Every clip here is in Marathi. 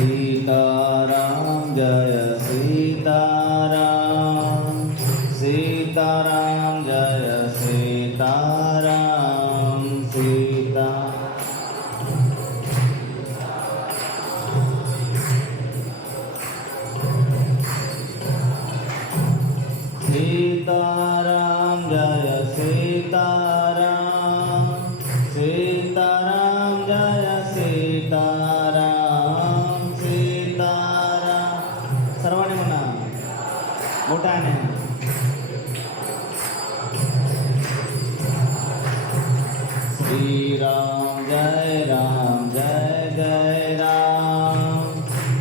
सीताराम जय सीताराम सीताराम जय सीताराम सीताराम जय सीताराम सीताराम जय सीताराम सीताराम सर्वांनी म्हणा मोठ्याने श्रीराम जय राम जय जय राम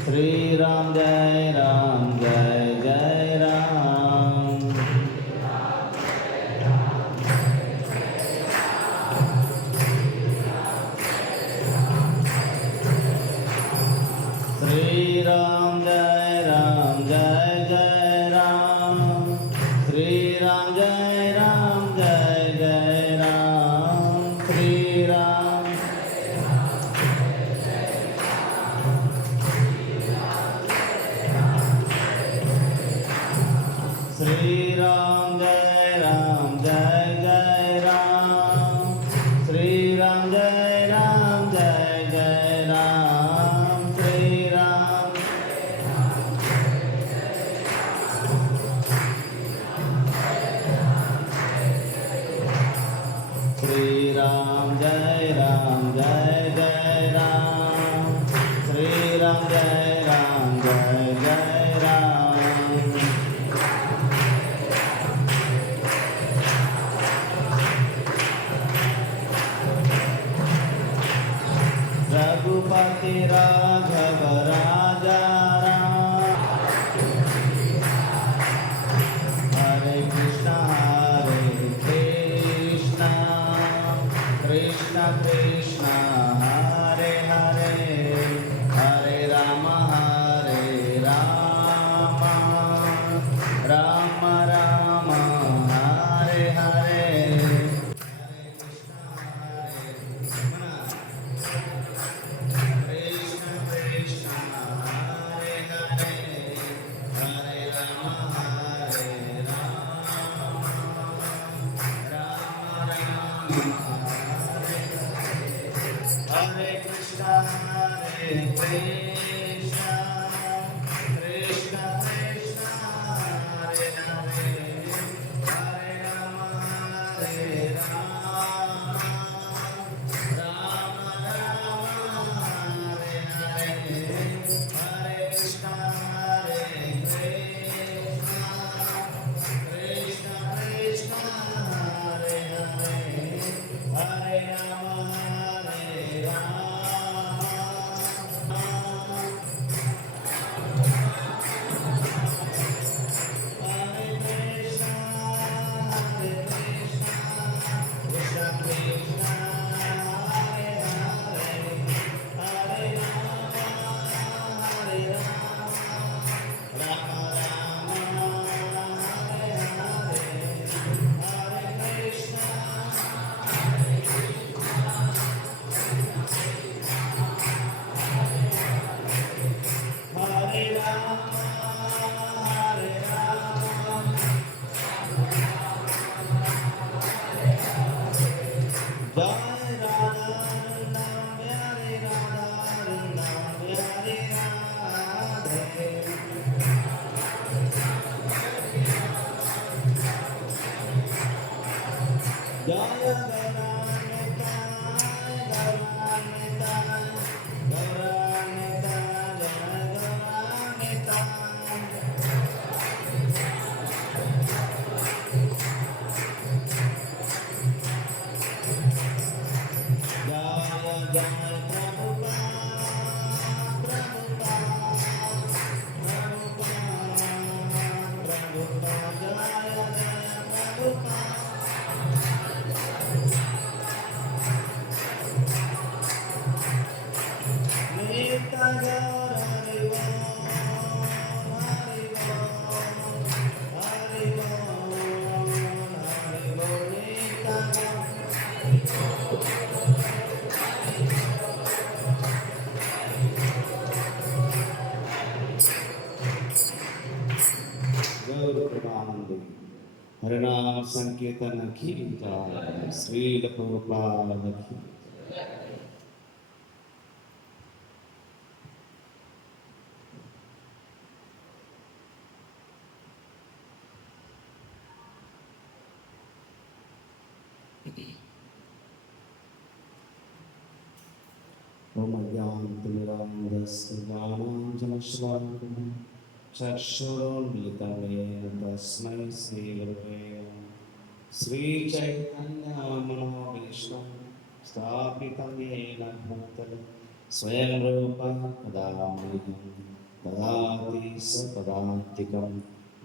श्रीराम जय राम जय जय राम श्रीराम जय राम जय जय राम श्रीराम जय राम जय जय राम श्रीराम श्रीराम जय राम जय जय राम श्रीराम जय राम जय जय राम श्रीराम श्रीराम जय राम जय जय राम श्रीराम जय राम जय जय राम रघुपति राघव राजा राम हरे कृष्ण कृष्ण कृष्ण हरे हरे हरे राम राम राम हरे हरे हरे कृष्ण कृष्ण कृष्ण हरे हरे हरे राम राम हरे कृष्णा हरे कृष्णा कृष्णा कृष्णा हरे हरे हरे राम राम राम हरे हरे हरे कृष्णा हरे कृष्णा कृष्णा कृष्णा हरे हरे हरे राम हरिनाम संकीर्तन की जय। श्रील प्रभुपाद की। ओम ज्ञानतिमिरान्धस्य ज्ञानाञ्जनशलाकया चक्षुरुन्मिलितं तस्मै श्रीगुरवे नमः। श्रीचैतन्यमनोभीष्टं स्थापितं येन भूतले स्वयं रूपः कदा मह्यं ददाति स्वपदान्तिकं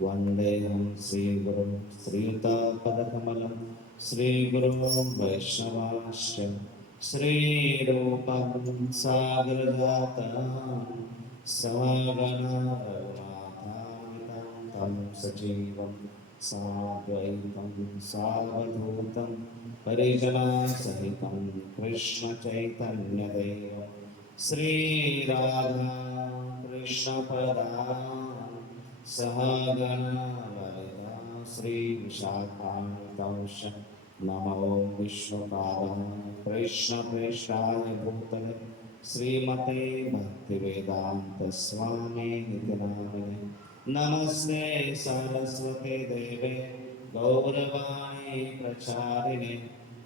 वन्देऽहं श्रीगुरुं श्रीयुतापदकमलं श्रीगुरुं वैष्णवांश्च श्रीरूपं सागरजातं सहगणा रघुनाथान्वितं तं सजीवं साद्वैतं सावधूतं परिजनसहितं कृष्णचैतन्यदेवं श्रीराधा कृष्णपदां सहगणा ललिता श्रीविशाखान्वितंश्च नमो विष्णुपादाय कृष्णप्रेष्ठाय भूतले श्रीमते भक्तिवेदांत स्वामी निति नामिने नमस्ते सरस्वते देवे गौरवाणी प्रचारिणे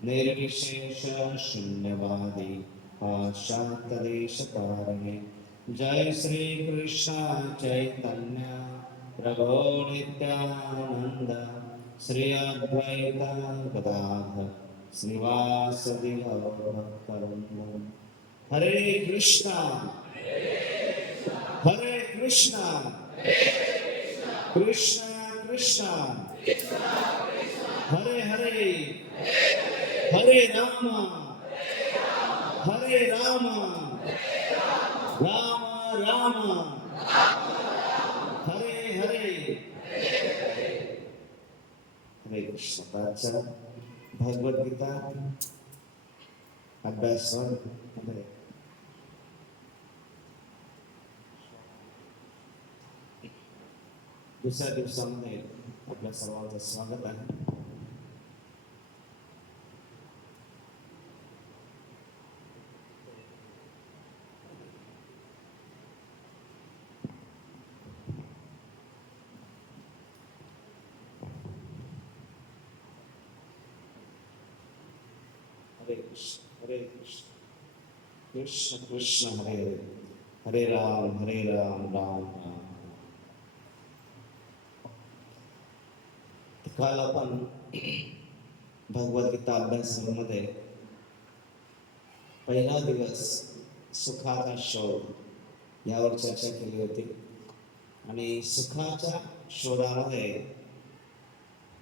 निर्विशेष शून्यवादी पाश्चात्यदेशतारिणे जय श्री कृष्ण चैतन्य प्रभो नित्यानंद श्री अद्वैत गदाधर श्रीवासदि गौरभक्तवृंद। हरे कृष्णा कृष्णा कृष्णा हरे हरे हरे रामा राम राम हरे हरे हरे कृष्ण। ताचा भगवद गीता अभ्यास मध्ये दुसऱ्या दिवसामध्ये आपल्या सर्वांचं स्वागत आहे। हरे कृष्ण कृष्ण कृष्ण हरे हरे हरे राम राम राम। काल आपण भगवद्गीता अभ्यासामध्ये पहिला दिवस सुखाचा शोध यावर चर्चा केली होती आणि सुखाच्या शोधामध्ये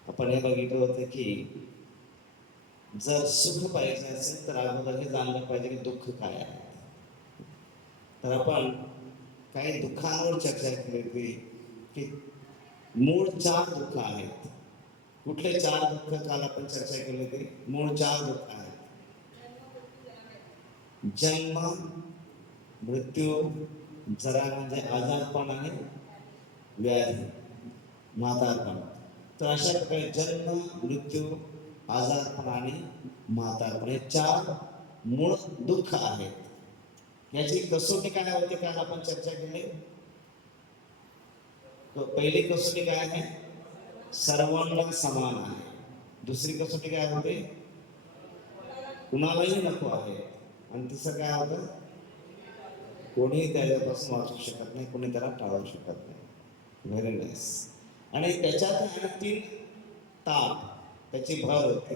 आपण हे बघितलं होतं की जर सुख पाहिजे असेल तर अगोदर हे जाणलं पाहिजे की दुःख काय आहे। तर आपण काही दुःखांवर चर्चा केली होती की मूळ 4 दुःख आहेत। कुठले 4 दुःख काल आपण चर्चा केली होती? मूळ 4 दुःख आहेत। जन्म, मृत्यू, जरा म्हणजे आजारपण आणि व्याधी, म्हातारपण। तर अशा प्रकारे जन्म, मृत्यू, आजारपण आणि म्हातारपण हे 4 मूळ दुःख आहेत। याची कसोटी काय होते काल आपण चर्चा केली? पहिली कसोटी काय आहे? सर्वांना समान आहे। दुसरी कसोटी काय होते? कुणालाही नको आहे। आणि तिसरं काय होतं? कोणीही त्याच्यापासून वाचू शकत नाही, कोणी त्याला टाळू शकत नाही। Very nice. आणि त्याच्यात 3 ताप त्याची भर होते।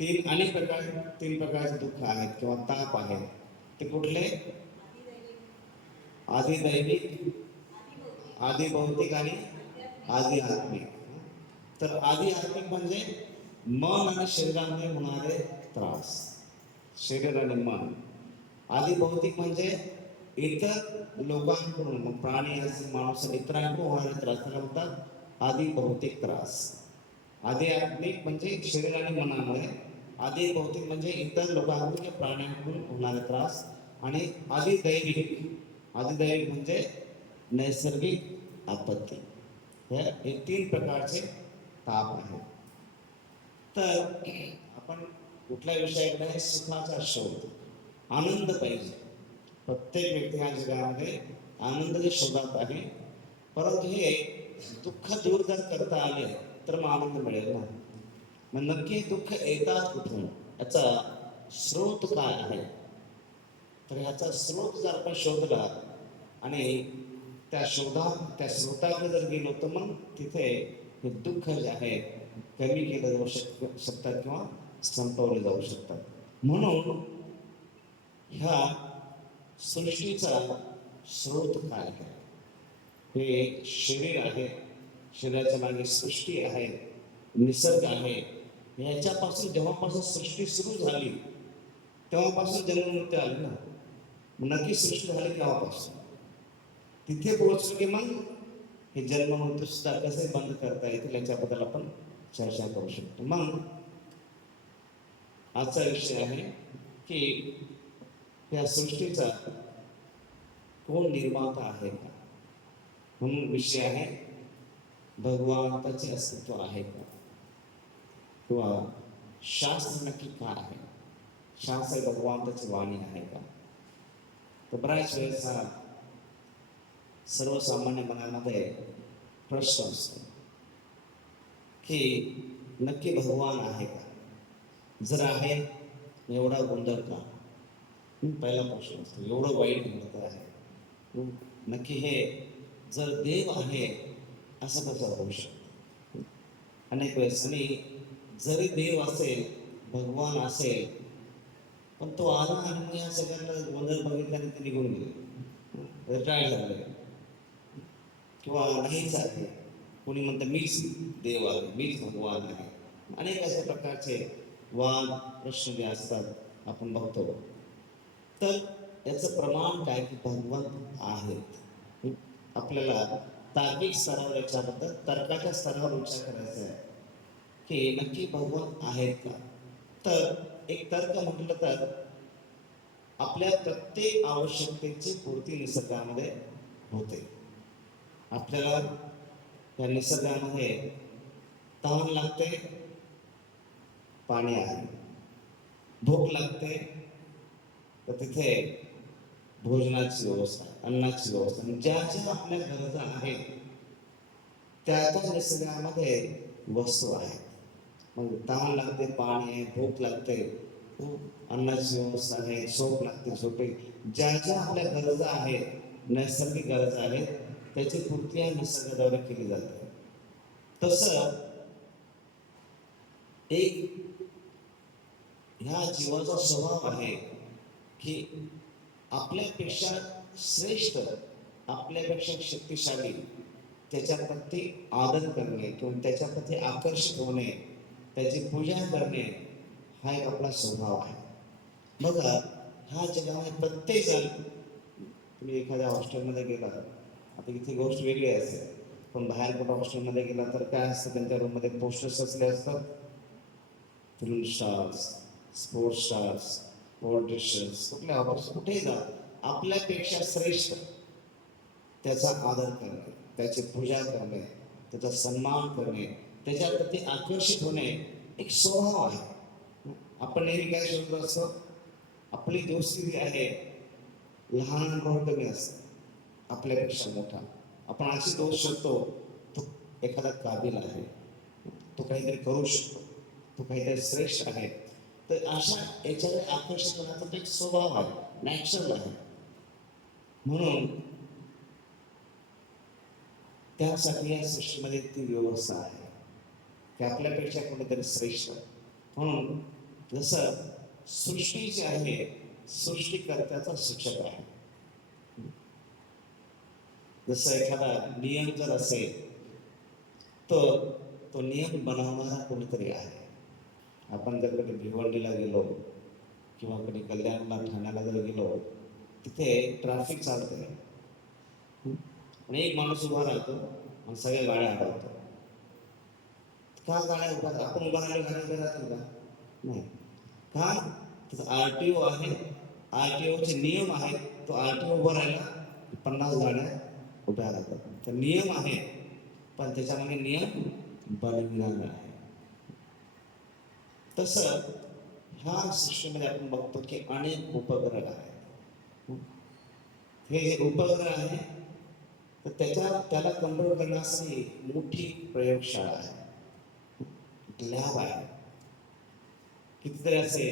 3 प्रकारचे दुःख आहेत किंवा ताप आहेत। ते कुठले? आधी दैविक, आधी भौतिक आणि आधी आत्मिक। तर आधी आत्मिक म्हणजे मन आणि शरीरामध्ये होणारे त्रास, शरीर आणि मन। आधी भौतिक म्हणजे इतर लोकांकडून, प्राणी असतील, माणूस इतरांकडून होणारे त्रास त्याला म्हणतात आधी भौतिक त्रास। आधी आत्मिक म्हणजे शरीर आणि मनामुळे, आधी भौतिक म्हणजे इतर लोकांकडून किंवा प्राण्यांकडून होणारे त्रास, आणि आधी दैविक म्हणजे नैसर्गिक आपत्ती। हे 3 प्रकारचे ताप आहे. तर आपण कुठल्या विषयाकडे सुखाचा शोध, आनंद पाहिजे. प्रत्येक व्यक्ती ह्या जगामध्ये आनंदाच्या शोधात आहे. परंतु हे दुःख दूर जर करता आले तर मग आनंद मिळेल ना. मग नक्की दुःख येतात कुठून, याचा स्रोत काय आहे? तर ह्याचा स्रोत जर आपण शोधला आणि त्या स्रोताकडे जर गेलो तर मग तिथे हे दुःख जे आहे कमी केलं जाऊ शकतात किंवा संपवले जाऊ शकतात. म्हणून ह्या सृष्टीचा स्रोत काय आहे? हे शरीर आहे, शरीराच्या मागे सृष्टी आहे, निसर्ग आहे. याच्यापासून जेव्हापासून सृष्टी सुरू झाली तेव्हापासून जन्म मृत्यू आली ना. नक्की सृष्टी झाली तेव्हापासून तिथे पोहोचलो की मग हे जन्म मृत्यू सुद्धा कसे बंद करता येतील याच्याबद्दल आपण चर्चा करू शकतो. मग आजचा विषय आहे की या सृष्टीचा कोण निर्माता आहे का. म्हणून विषय आहे भगवंताचे अस्तित्व आहे का, किंवा शास्त्र नक्की काय आहे, शास्त्र भगवंताची वाणी आहे का. तर बऱ्याच वेळेस हा सर्वसामान्य मनामध्ये प्रश्न असतो की नक्की भगवान आहे का. जर आहे एवढा गोंधळ का. पहिला प्रश्न असतो एवढं वाईट घडत आहे. नक्की हे जर देव आहे असं कसं होऊ शकतं. अनेक वेळेस आणि जरी देव असेल, भगवान असेल, पण तो आला आणि या सगळ्यांना गोंधळ बघितल्याने ते निघून गेले, रिटायर झाले किंवा नाहीच आहे. कोणी म्हणतं मीच देव आहे, मीच भगवान आहे. अनेक अशा प्रकारचे वाद प्रश्न जे असतात आपण बघतो. तर याचं प्रमाण काय की भगवंत आहेत. आपल्याला तार्किक स्तरावर याच्याबद्दल तर्काच्या स्तरावर विचार करायचा आहे की नक्की भगवंत आहेत का. तर एक तर्क म्हटलं तर आपल्या प्रत्येक आवश्यकतेची पूर्ती निसर्गामध्ये होते. आपल्याला या निसर्गामध्ये तहान लागते, पाणी आहे. भूक लागते तर तिथे भोजनाची व्यवस्था, अन्नाची व्यवस्था, ज्या ज्या आपल्या गरजा आहेत त्या त्या निसर्गामध्ये वस्तू आहेत. मग तहान लागते, पाणी आहे, भूक लागते, अन्नाची व्यवस्था आहे, झोप लागते, झोपे, ज्या ज्या आपल्या गरजा आहेत, नैसर्गिक गरजा आहेत, त्याची पूर्ती या निसर्गाद्वारे केली जाते. तसं एक ह्या जीवाचा स्वभाव आहे की आपल्यापेक्षा श्रेष्ठ, आपल्यापेक्षा शक्तिशाली त्याच्याप्रती आदर करणे किंवा त्याच्याप्रती आकर्षित होणे, त्याची पूजा करणे हा एक आपला स्वभाव आहे. बघा ह्या जगामध्ये प्रत्येक जण, तुम्ही एखाद्या हॉस्टेलमध्ये गेला, आता इथे गोष्ट वेगळी असेल, पण बाहेर कुठं हॉस्टेलमध्ये गेला तर काय असतं, त्यांच्या रूममध्ये पोस्टर्स असले असतात, film stars, sports stars, politicians, कुठल्या ऑफिस कुठेही जा, आपल्यापेक्षा श्रेष्ठ त्याचा आदर करणे, त्याची पूजा करणे, त्याचा सन्मान करणे, त्याच्याप्रती आकर्षित होणे एक स्वभाव आहे. आपण नेहमी काय शोधत असतो, आपली दोस्ती आहे लहान कमी असते, आपल्यापेक्षा मोठा. आपण अशी दोष शोधतो, तो एखादा काबिल आहे, तो काहीतरी करू शकतो, तो काहीतरी श्रेष्ठ आहे. तर अशा याच्याकडे आकर्षित होण्याचा एक स्वभाव आहे, नॅचरल आहे. म्हणून त्यासाठी या सृष्टीमध्ये ती व्यवस्था आहे की आपल्यापेक्षा कोणीतरी श्रेष्ठ. म्हणून जसं सृष्टी जी आहे, सृष्टीकर्त्याचा शिक्षक आहे. जसं एखादा नियम जर असेल तर तो नियम बनवणारा कोणीतरी आहे. आपण जर कधी भिवंडीला गेलो किंवा कधी कल्याणला, ठाण्याला जर गेलो, तिथे ट्रॅफिक चालते आणि एक माणूस उभा राहतो आणि सगळ्या गाड्या अडवतो. का गाड्या उभा, आपण उभा राहिलो गाड्या उभ्या राहतील का? नाही. का? त्याचा RTO आहे, RTOचे नियम आहेत, तो RTO उभा राहिला 50 गाड्या उभ्या राहतात. तर नियम आहे, पण त्याच्यामध्ये नियम बनविणारा आहे. तसं ह्या सृष्टीमध्ये आपण बघतो की अनेक उपग्रह आहेत. हे जे उपग्रह आहे तर त्याला कंट्रोल करण्यासाठी मोठी प्रयोगशाळा आहे, लॅब आहे. कितीतरी असे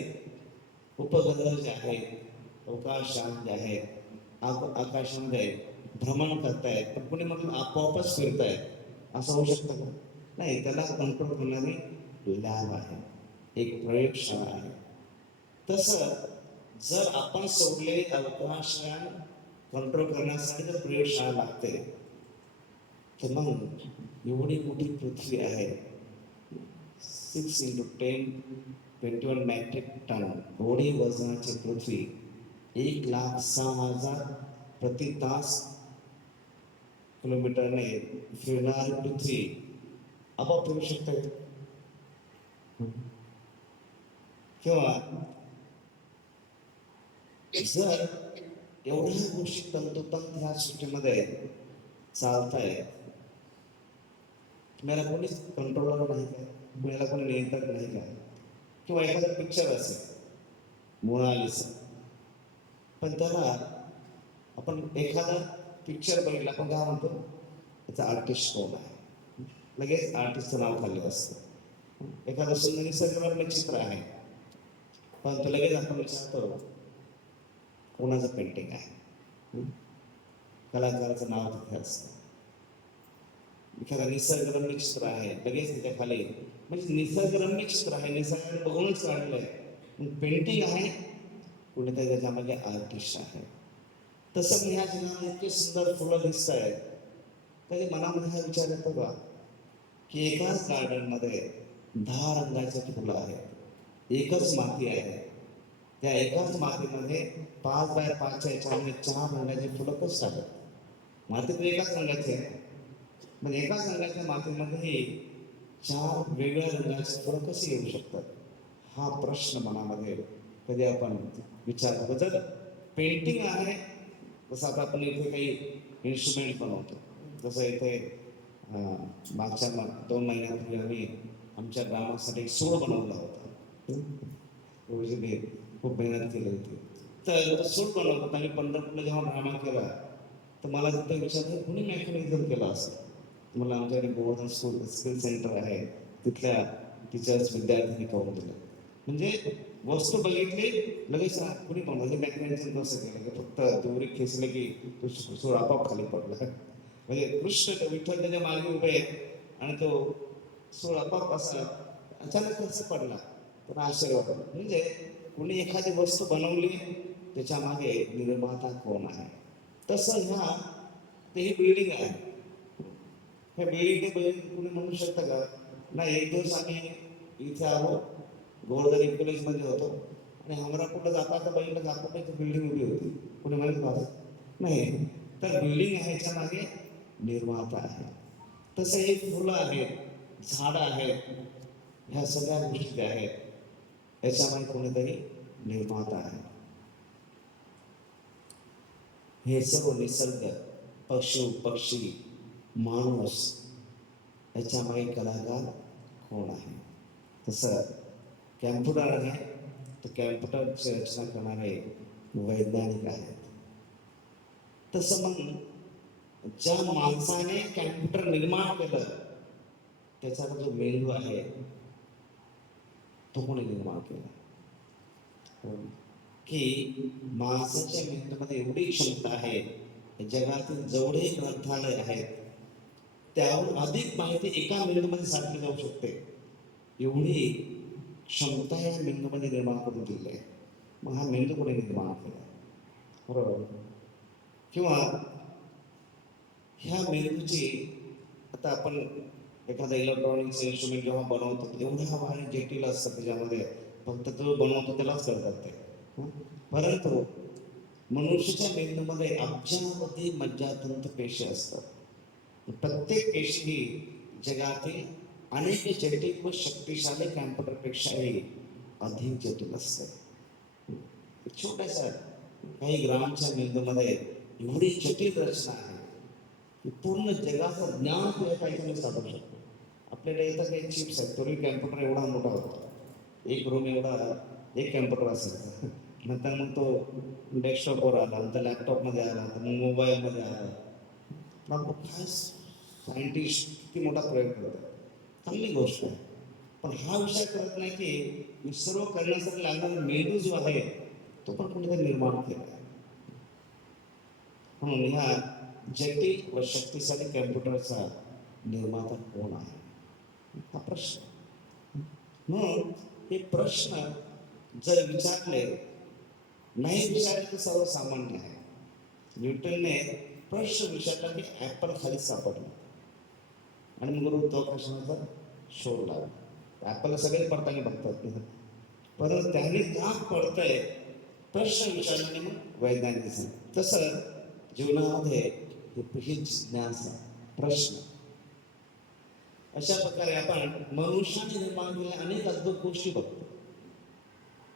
उपग्रह जे आहेत अवकाशात जे आहेत आकाशामध्ये भ्रमण करतायत, पण कोणी म्हणून आपोआपच फिरतायत असं होऊ शकतं का? नाही, त्याला कंट्रोल करणारी लॅब आहे, एक प्रयोगशाळा आहे. तसं जर आपण सोडले अवकाशयान कंट्रोल करण्यासाठी जर प्रयोगशाळा लागते, तर मग एवढी मोठी पृथ्वी आहे, 6 × 10 × 21 मॅट्रिक टन एवढी वजनाची पृथ्वी, 1,06,000 प्रति तास किलोमीटरने फिरणारी पृथ्वी आपोआप फिरू शकते. किंवा जर एवढ्या गोष्टी तंतोतंत ह्या सृष्टीमध्ये चालतायत, तुम्हाला कोणीच कंट्रोलर नाही का? तुम्हाला कोणी नियंत्रक नाही का? किंवा एखादा पिक्चर असेल मोनालिसा, पण त्याला आपण एखादा पिक्चर बघितला आपण काय म्हणतो, त्याचा आर्टिस्ट कोण आहे, लगेच आर्टिस्टचं नाव खाल्लं असतं. एखादं सुंदर निसर्गरम्य चित्र आहे, पण तो लगेच आपण विचारतो कोणाचं पेंटिंग आहे, कलाकाराचं नाव तिथे असतं. एखादा निसर्गरम्य चित्र आहे, लगेच त्याच्या खाली, म्हणजे निसर्गरम्य चित्र आहे, निसर्गाने बघूनच काढलंय, पेंटिंग आहे, कुणीतरी त्याच्यामध्ये आर्टिस्ट आहे. तसं मी ह्या जगामध्ये इतके सुंदर फुलं दिसत आहेत, कधी मनामध्ये हा विचार येतो का की एकाच गार्डनमध्ये 10 रंगाची फुलं आहेत, एकच माती आहे, त्या एकाच मातीमध्ये 5x5च्या याच्यामध्ये 4 रंगाची फुलं कसं आहेत? माती तर एकाच रंगाची आहे, पण एकाच रंगाच्या मातीमध्ये 4 वेगळ्या रंगाची फुलं कशी येऊ शकतात? हा प्रश्न मनामध्ये कधी आपण विचार करतो. जर पेंटिंग आहे, जसं आता आपण इथे काही इन्स्ट्रुमेंट बनवतो, जसं इथे मागच्या 2 महिन्यापूर्वी आम्ही आमच्या ग्रामासाठी एक सूळ बनवला होता. खूप मेहनत केली होती. तर सूळ बनवतात आणि पंढरपूरला जेव्हा ड्रामा केला तर मला तिथे विचारलं कुणी मेकॅनिझम केला असं. मला आमच्याकडे गोवर्धन स्किल सेंटर आहे, तिथल्या टीचर्स विद्यार्थ्यांनी करून दिलं. म्हणजे वस्तू बघितली लगेच कुणी बनवलं, मेकॅनिझम कसं केलं की फक्त दोरी खेचलं की तो सूळ आपोआप खाली पडला. म्हणजे कृष्ण विठ्ठल त्याच्या मागे उभे आहेत आणि तो सूळ आपोआप असा अचानक कसं पडला, तर आश्चर्य वाटलं. म्हणजे कुणी एखादी वस्तू बनवली, त्याच्या मागे निर्माता कोण आहे. तसं ह्या ते ही बिल्डिंग आहे, हे बिल्डिंग कुणी म्हणू शकतं का? नाही, एक दिवस आम्ही इथे आलो, गोवर्धन कॉलेजमध्ये होतो आणि आम्हाला कुठं जाता तर बघितलं जातो की बिल्डिंग उभी होती, कुणी म्हणत माझं नाही. तर बिल्डिंग आहे, ह्याच्या मागे निर्माता आहे. तसं हे फुलं आहेत, झाडं आहेत, ह्या सगळ्या गोष्टी आहेत, याच्यामध्ये कोणीतरी निर्माता आहे. हे सर्व निसर्ग, पशु पक्षी, माणूस, याच्यामागे कलाकार कोण आहे? तसं कॅम्प्युटर आहे, तर कॅम्प्युटरची रचना करणारे वैज्ञानिक आहेत. तसं मग ज्या माणसाने कॅम्प्युटर निर्माण केलं, त्याचा जो मेंदू आहे तो कोणी निर्माण केला? की माणसाच्या मेंदूमध्ये एवढी क्षमता आहे, जगातील जेवढे ग्रंथालय आहेत त्याहून अधिक माहिती एका मेंदूमध्ये साठवली जाऊ शकते, एवढी क्षमता या मेंदूमध्ये निर्माण करून दिली आहे. मग हा मेंदू कोणी निर्माण केला? बरोबर. किंवा ह्या मेंदूची, आता आपण एखादा इलेक्ट्रॉनिक्स इन्स्ट्रुमेंट जेव्हा बनवतो एवढ्या भारी जटिल असतं, त्याच्यामध्ये फक्त तो बनवतो त्यालाच करतात ते. परंतु मनुष्याच्या मेंदूमध्ये अब्जावधी मज्जातंतू पेशी असतात. प्रत्येक पेशी ही जगातील अनेक जटिल व शक्तिशाली कॅम्प्युटरपेक्षाही अधिक जटिल असते. छोट्याशा काही ग्रामच्या मेंदूमध्ये एवढी जटिल रचना आहे की पूर्ण जगाचं ज्ञान तुझ्या काही साधू शकतो. आपल्या आपल्याला येतं काही चिप्स आहेत. पूर्वी कॅम्प्युटर एवढा मोठा होता, एक रूम एवढा एक कॅम्प्युटर असायचा. नंतर मग तो डेस्कटॉपवर आला, नंतर लॅपटॉपमध्ये आला, तर मग मोबाईलमध्ये आला. पण आपण काय सायंटिस्ट किती मोठा प्रयोग करतात, चांगली गोष्ट आहे. पण हा विचार करत नाही की मी सर्व करण्यासाठी लागणारा मेंदू जो आहे तो पण कोणीतरी निर्माण केला आहे. म्हणून ह्या जटिल व शक्तिशाली कॅम्प्युटरचा निर्माता कोण आहे, हा प्रश्न. म्हणून हे प्रश्न जर विचारले नाही विचारले तर सर्वसामान्य आहे. न्यूटनने प्रश्न विचारला की ऍपल खाली सापडला आणि मग गुरुत्वाकर्षणाचा शोध लावला. ऍपल सगळे पडताना बघतात, परंतु त्यांनी का पडतंय प्रश्न विचारल्याने मग वैज्ञानिक. तसं जीवनामध्ये ही जिज्ञासा प्रश्न. अशा प्रकारे आपण मनुष्याने निर्माण केलेल्या अनेक अद्भुत गोष्टी बघतो.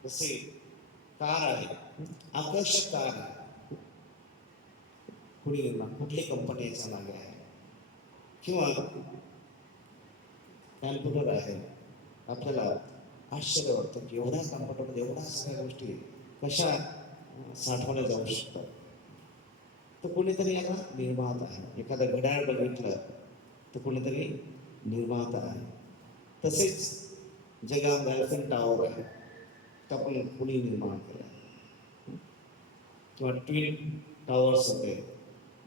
जसे कार आहे, आकर्षक कार आहे, कुणी निर्माण कुठली कंपनी याच्या मागे आहे, किंवा कॅम्प्युटर आहे. आपल्याला आश्चर्य वाटतं की एवढ्या कॉम्प्युटरमध्ये एवढ्या सगळ्या गोष्टी कशा साठवल्या जाऊ शकतात. तर कोणीतरी याला निर्माता आहे. एखादं घड्याळ बघितलं तर कोणीतरी निर्माता आहे. तसेच जगामध्ये आयफेल टॉवर आहे, तर आपण कोणी निर्माण केलं. किंवा ट्विन टॉवर्स होते,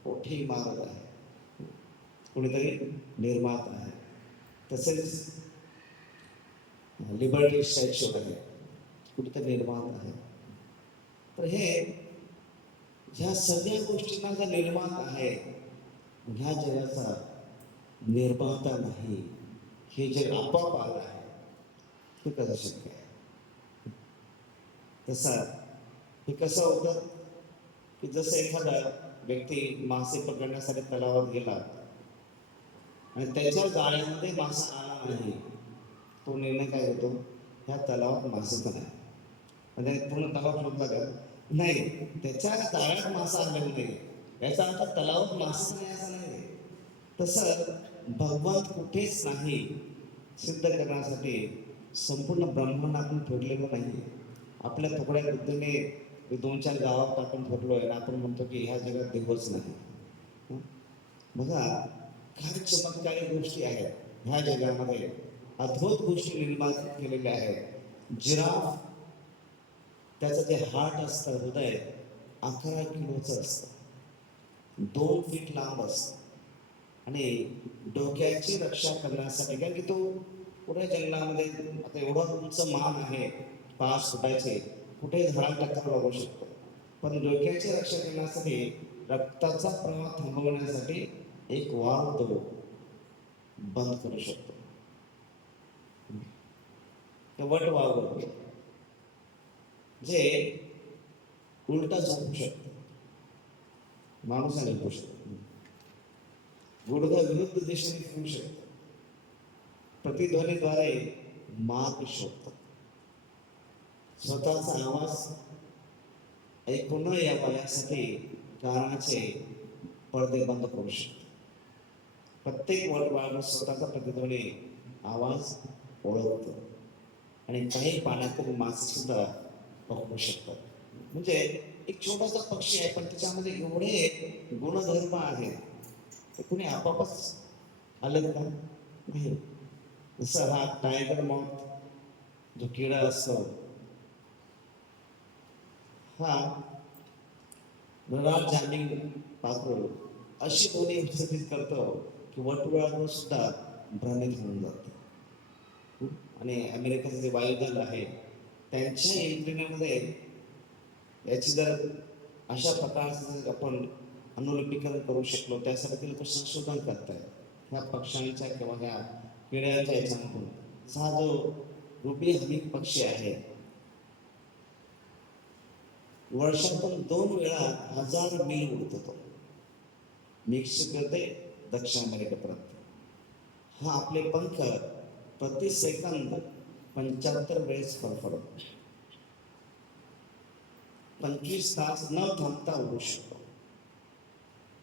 मोठी इमारत आहे, कोणीतरी निर्माता आहे. तसेच लिबर्टी स्टॅच्यू आहे, कुठेतरी निर्माता आहे. तर हे ह्या सगळ्या गोष्टींना जर निर्माता आहे, ह्या जगाचा निर्माता नाही, हे जग आपोआप आलं आहे, हे कसं शक्य आहे? तसं हे कसं होतं की जसं एखादा व्यक्ती मासे पकडण्यासाठी तलावात गेला आणि त्याच्या जाळ्यामध्ये मासा आला नाही, तो निर्णय काय होतो, ह्या तलावात मासे नाही. म्हणजे पूर्ण तलाव शोधला का? नाही, त्याच्या जाळ्यात मासा आलेला नाही, याचा अर्थ तलावात मासा नाही असं नाही. तसं भगवंत कुठेच नाही सिद्ध करण्यासाठी संपूर्ण ब्रह्मांड आपण फिरलेलो नाही. आपल्या तुकड्या बुद्धीने दोन चार गावात आपण फिरलोय आणि आपण म्हणतो की ह्या जगात देवच नाही. बघा काय चमत्कारी गोष्टी आहेत ह्या जगामध्ये, अद्भुत गोष्टी निर्माण केलेल्या आहेत. जिराफ, त्याचं जे हार्ट असतं, हृदय 11 किलोचं असतं, 2 फीट लांब असतं. आणि डोक्याची रक्षा करण्यासाठी, कारण की तो पुढे जंगलामध्ये आता एवढा उंच मान आहे 5 फुटाचे, कुठे झाडाला टक्कर लागू शकतो. पण डोक्याची रक्षा करण्यासाठी, रक्ताचा प्रवाह थांबवण्यासाठी एक वाल्व तो बंद करू शकतो. वट वाल्व जे उलटा झोपू शकतो, माणूस झोपू शकतो, गुडघा विरुद्ध दिशेने फिरू शकतो, प्रतिध्वनीद्वारे मार्ग शोधतो, स्वतःचा आवाज ऐकू न यावा यासाठी कानाचे पडदे बंद करू शकतो. प्रत्येक वटवाघ स्वतःचा प्रतिध्वनी आवाज ओळखतो आणि काही पाण्यातील मासे सुद्धा पकडू शकतात. म्हणजे एक छोटासा पक्षी आहे, पण त्याच्यामध्ये एवढे गुणधर्म आहेत ते कुणी आपापच आले का नाही. जसं हा टायगर मॉथ जो किडा असतो, हा नराज जामिंग पाखरू अशी दोन्ही विकसित करतो की वटवाघूळ सुद्धा भ्रमित होऊन जातो. आणि अमेरिकेचं जे वायुदल आहे त्यांच्या यंत्रणेमध्ये याची जर अशा प्रकारचं आपण अनुलिपीकरण करू शकलो, त्यासाठी लोक संशोधन करतात ह्या पक्ष्यांच्या किंवा ह्या किड्यांच्या याच्यामधून. हा जो रुबी हमी पक्षी आहे, वर्षातून 2 वेळा 1000 मैल उडतो तो, मेक्सिको ते दक्षिण अमेरिकेपर्यंत. हा आपले पंख प्रति सेकंद 75 वेळेस फडफडतो, 25 तास न थांबता उडू शकतो.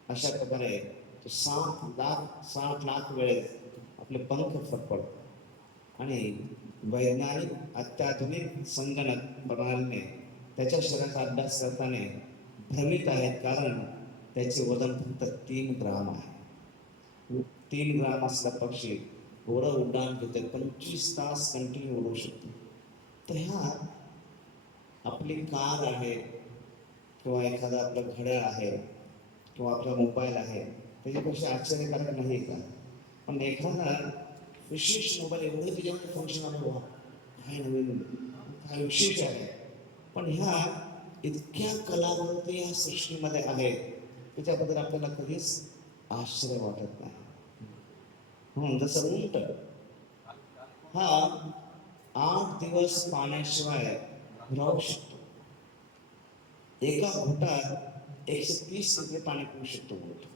अशा प्रकारे 60 लाख वेळेस आपले पंख फडफडतात आणि वैज्ञानिक अत्याधुनिक संगणक प्रणालीने त्याच्या शरीराचा अभ्यास करताना भ्रमित आहेत, कारण त्याचे वजन फक्त 3 ग्राम आहे. 3 ग्राम असला पक्षी एवढं उड्डाण घेते, 25 तास कंटिन्यू उडू शकतो. तर ह्या आपली कार आहे किंवा एखादा आपलं घड्याळ आहे किंवा आपला मोबाईल आहे, त्याच्यापेक्षा आश्चर्यकारक नाही का? पण एखादा विशेष मोबाईल एवढे त्याच्यामध्ये फंक्शन आलं, वा काय नवीन, काय विशेष आहे. पण ह्या इतक्या कलावृत्ती या सृष्टीमध्ये आहेत त्याच्याबद्दल आपल्याला कधीच आश्चर्य वाटत नाही. म्हणून जसं उंट हा 8 दिवस पाण्याशिवाय राहू शकतो. एका घोटात 130 लिटर पाणी पिऊ शकतो उंट.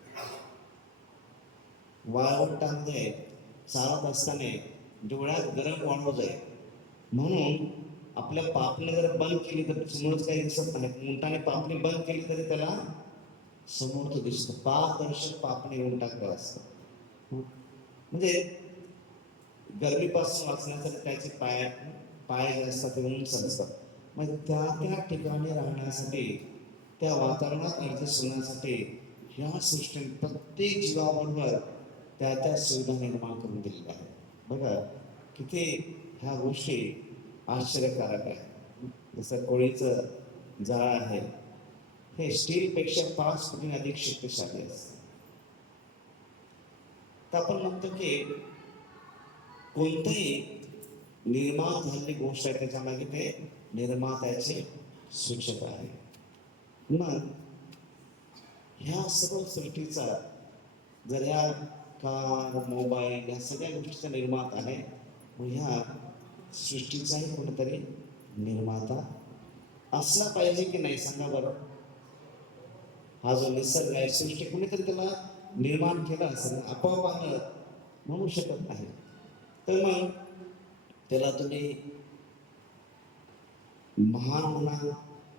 वाळवंटामध्ये चालत असताना डोळ्यात गरम वाढव जाईल म्हणून आपल्या पापणी जर बंद केली तर समोरच काही दिसत नाही. उंटाने पापणी बंद केली तरी त्याला समोरच दिसतं. पारदर्शक पापणी उंटाकडे असतं. म्हणजे गरमीपासून वाचण्यासाठी त्याचे पाय पाय जे असतात ते उंच असतात. मग त्या त्या ठिकाणी राहण्यासाठी, त्या वातावरणात ऍडजस्ट होण्यासाठी ह्या सृष्टीने प्रत्येक जीवाबरोबर त्या त्या सुविधा निर्माण करून दिलेल्या आहेत. बघा किती ह्या गोष्टी आश्चर्यकारक आहे. जसं कोळीचं जाळ आहे, हे स्टीलपेक्षा 5 पटीने अधिक शक्तिशाली असतं. तर आपण म्हणतो की कोणतीही निर्माण झालेली गोष्ट आहे त्याच्या मागे ते निर्मात्याची सूचक आहे. मग ह्या सर्व सृष्टीचा जर ह्या कार, मोबाईल या सगळ्या गोष्टीचा निर्माता आहे, मग ह्या सृष्टीचाही कुठेतरी निर्माता असला पाहिजे की नाही, सांगा बरं. हा जो निसर्ग आहे, सृष्टी कुणीतरी त्याला निर्माण केला असेल, आपोआप आलं म्हणू शकत नाही. तर मग त्याला तुम्ही महान म्हणा,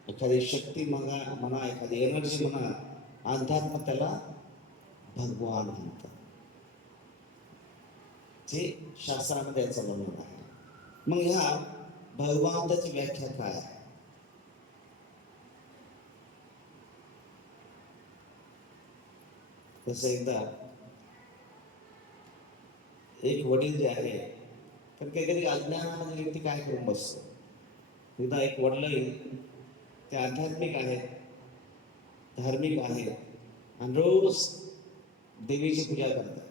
एखादी शक्ती म्हणा, एखादी एनर्जी म्हणा, अध्यात्म त्याला भगवान म्हणतात, जे शास्त्रामध्ये याचा वर्णन आहे. मग ह्या भगवंताची व्याख्या काय आहे? तसं एकदा एक वडील जे आहे, तर कधी अज्ञानामध्ये व्यक्ती काय करून बसतो. एकदा एक वडील ते आध्यात्मिक आहेत, धार्मिक आहेत आणि रोज देवीची पूजा करतात.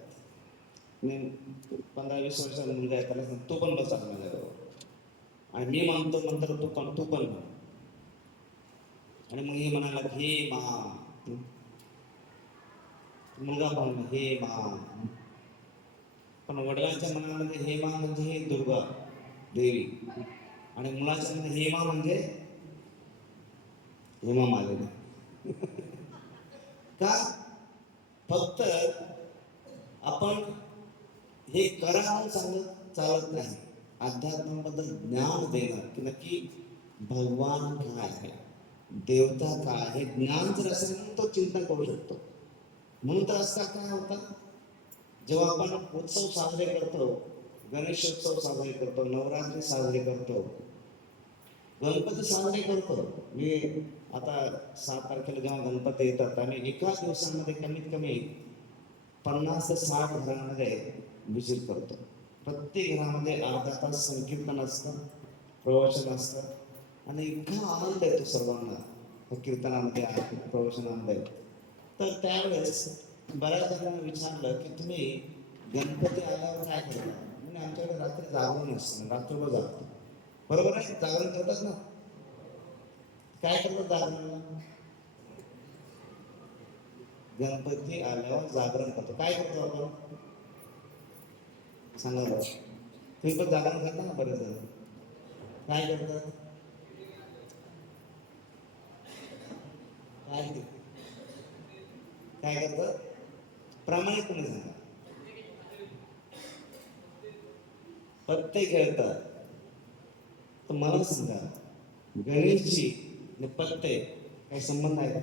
15-20 वर्षाचा मुलगा आहे, त्याला तू पण बसा माझ्याबरोबर आणि मी मानतो नंतर तू पण म्हण. आणि मग हे म्हणाला हे मा, मुलगा पण हे मा. पण वडिलांच्या मनामध्ये हेमा म्हणजे हे दुर्गा देवी आणि मुलाच्या मध्ये हेमा म्हणजे हेमा मालिनी. का? फक्त आपण हे करा म्हणून सांगत चालत नाही. अध्यात्माबद्दल ज्ञान देणं की नक्की भगवान काय आहे, देवता काय आहे, ज्ञान जर असेल म्हणून तो चिंतन करू शकतो. म्हणून तर असता काय होता, जेव्हा आपण उत्सव साजरे करतो, गणेशोत्सव साजरे करतो, नवरात्री साजरे करतो, गणपती साजरे करतो. मी आता 7 तारखेला जेव्हा गणपती येतात आणि एका दिवसामध्ये कमीत कमी 50 ते 60 घरांमध्ये विजिट करतो. प्रत्येक घरामध्ये अर्धा तास संकीर्तन असतं, प्रवचन असतं आणि इतका आनंद येतो सर्वांना कीर्तनामध्ये, प्रवचनामध्ये. तर त्यावेळेस बऱ्याच जणांना विचारलं की तुम्ही गणपती आल्यावर काय करता, म्हणजे आमच्याकडे रात्री जागरण असतं, रात्रभर जागतो. बरोबर आहे, जागरण करतात ना. काय करतात जागरण? गणपती आल्यावर जागरण करतो. काय करतो आपण सांगा बरं. तुम्ही पण जागरण करता ना बरेच जण. काय करतात? काय काय करतात? प्रामाणिकपणे सांगा. पत्ते खेळतात. तर मला सांगा, गणेशजी आणि पत्ते काही संबंध आहे का?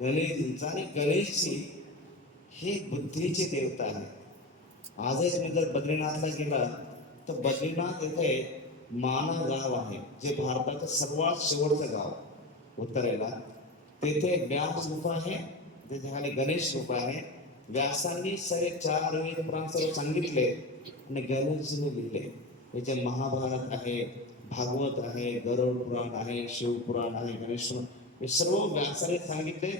गणेशजींचा आणि गणेशजी ही बुद्धीची देवता आहे. आजही तुम्ही जर बद्रीनाथला गेला तर बद्रीनाथ येथे माना गाव आहे, जे भारताचं सर्वात शेवटचं गाव उत्तरेला. तेथे व्यास गुफा आहे, त्याच्या खाली गणेश गुफा आहे. व्यासांनी सगळे 4 वेद पुराण सर्व सांगितले आणि गणेशजीने लिहिले. त्याचे महाभारत आहे, भागवत आहे, गरुड पुराण आहे, शिवपुराण आहे, गणेश पुराण, हे सर्व व्यासाने सांगितले,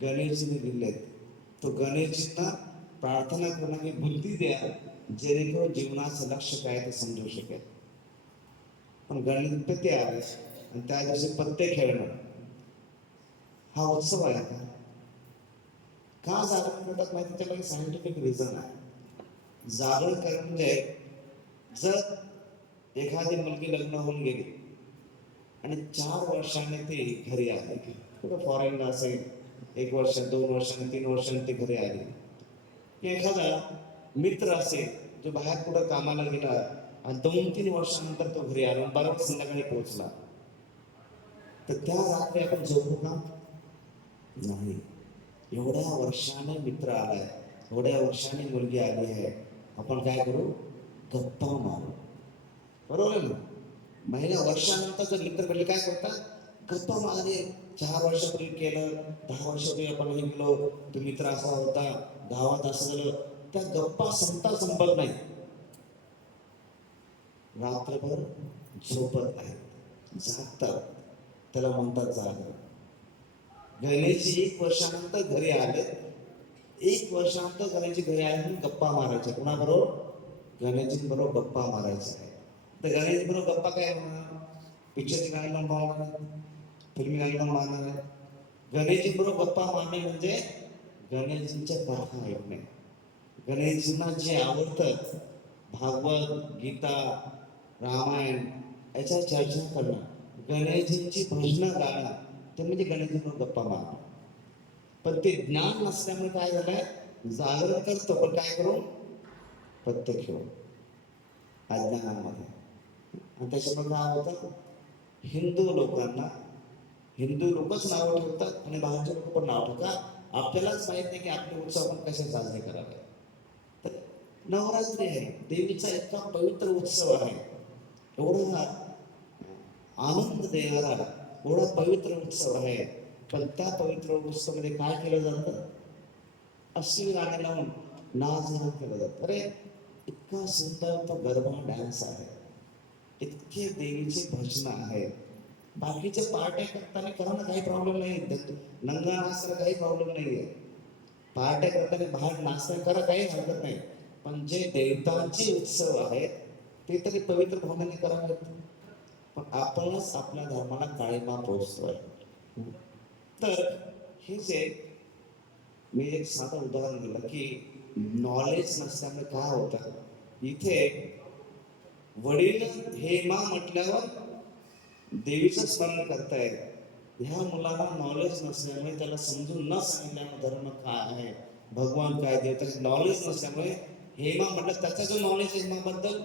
गणेशजीने लिहिले. तो गणेशजींना प्रार्थना करणं की बुद्धी द्या, जेणेकरून जीवनाचं लक्ष काय ते समजू शकेल. पण गणपती आले आणि त्या दिवशी पत्ते खेळणं हा उत्सव आहे का जागरण करतात माहिती? त्याला सायंटिफिक रिझन आहे. जागरण करणं म्हणजे जर एखादी मुलगी लग्न होऊन गेली आणि 4 वर्षाने ती घरी आली, कुठं फॉरेनला असेल, 1 वर्ष 2 वर्षाने 3 वर्षाने ती घरी आली, एखादा मित्र असेल जो बाहेर कुठं कामाला गेला आणि 2-3 वर्षानंतर तो घरी आला, बरोबर संध्याकाळी पोहोचला, तर त्या रात्री आपण झोपू का? नाही. एवढ्या वर्षाने मित्र आलाय, एवढ्या वर्षाने मुलगी आली आहे, आपण काय करू? गप्पा मारू. बरोबर आहे ना? महिन्या वर्षानंतर जर मित्र भेटले काय करतात? गप्पा मारले. 4 वर्षापूर्वी केलं, 10 वर्षापूर्वी आपण हे गेलो, तो मित्र असा होता, गावात असं झालं. त्या गप्पा संपत नाही. रात्रभर झोपत नाही, जागतात. त्याला म्हणतात जागरण. गणेशजी 1 वर्षानंतर घरी आले, 1 वर्षानंतर गणेशजी घरी आले, गप्पा मारायचे. कुणाबरोबर? गणेशजी बरोबर गप्पा मारायचे. तर गणेशजी बरोबर गप्पा काय होणार? पिक्चरची गाणी लावून मारणार, फिल्मी गाणी लावून मारणार. गणेशजी बरोबर गप्पा मारणे म्हणजे गणेशजींच्या कथा ऐकणे. गणेशजींना जे आवडतं, भागवत, गीता, रामायण याच्या चर्चा करणं, गणेशजींची भजनं गाणं, ते म्हणजे गणेशजींवर गप्पा मारणं. पण ते ज्ञान नसल्यामुळे काय झालंय? जागरण करतो पण काय करू? पत्ते खेळून, अज्ञानामध्ये. आणि त्याच्यामुळे काय होतं? हिंदू लोकांना हिंदू लोकच नावं ठेवतात आणि बाहेरचे लोक पण नाव ठेवतात. आपल्यालाच माहित नाही की आपले उत्सव आपण कसे साजरे करावे. तर नवरात्री आहे, देवीचा इतका पवित्र उत्सव आहे, एवढा आनंद देणारा एवढा पवित्र उत्सव आहे. पण त्या पवित्र उत्सवामध्ये काय केलं जातं? अश्लील गाणे लावून नाच गाणं केलं जातं. अरे इतका सुंदर तो गरबा डान्स आहे, इतके देवीचे भजन आहे. बाकीचे पार्ट्या करताना करा काही प्रॉब्लेम नाही, नंगा नाचताना काही प्रॉब्लेम नाहीये. पार्ट्या करताना बाहेर नाचताना करा, काही हरकत नाही. पण जे देवतांचे उत्सव आहेत ते तरी पवित्र भावनेने करावेत. पण आपणच आपल्या धर्माला काळीमा पोहोचतोय. तर हे जे मी एक साधं उदाहरण दिलं की नॉलेज नसल्यामुळे काय होतं. इथे वडील हेमा म्हटल्यावर देवीचं स्मरण करतायत. ह्या मुलाला नॉलेज नसल्यामुळे, त्याला समजून न सांगितल्यामुळे धर्म काय आहे, भगवान काय देतात, नॉलेज नसल्यामुळे हेमा म्हटलं, त्याचा जो नॉलेज आहे हेमाबद्दल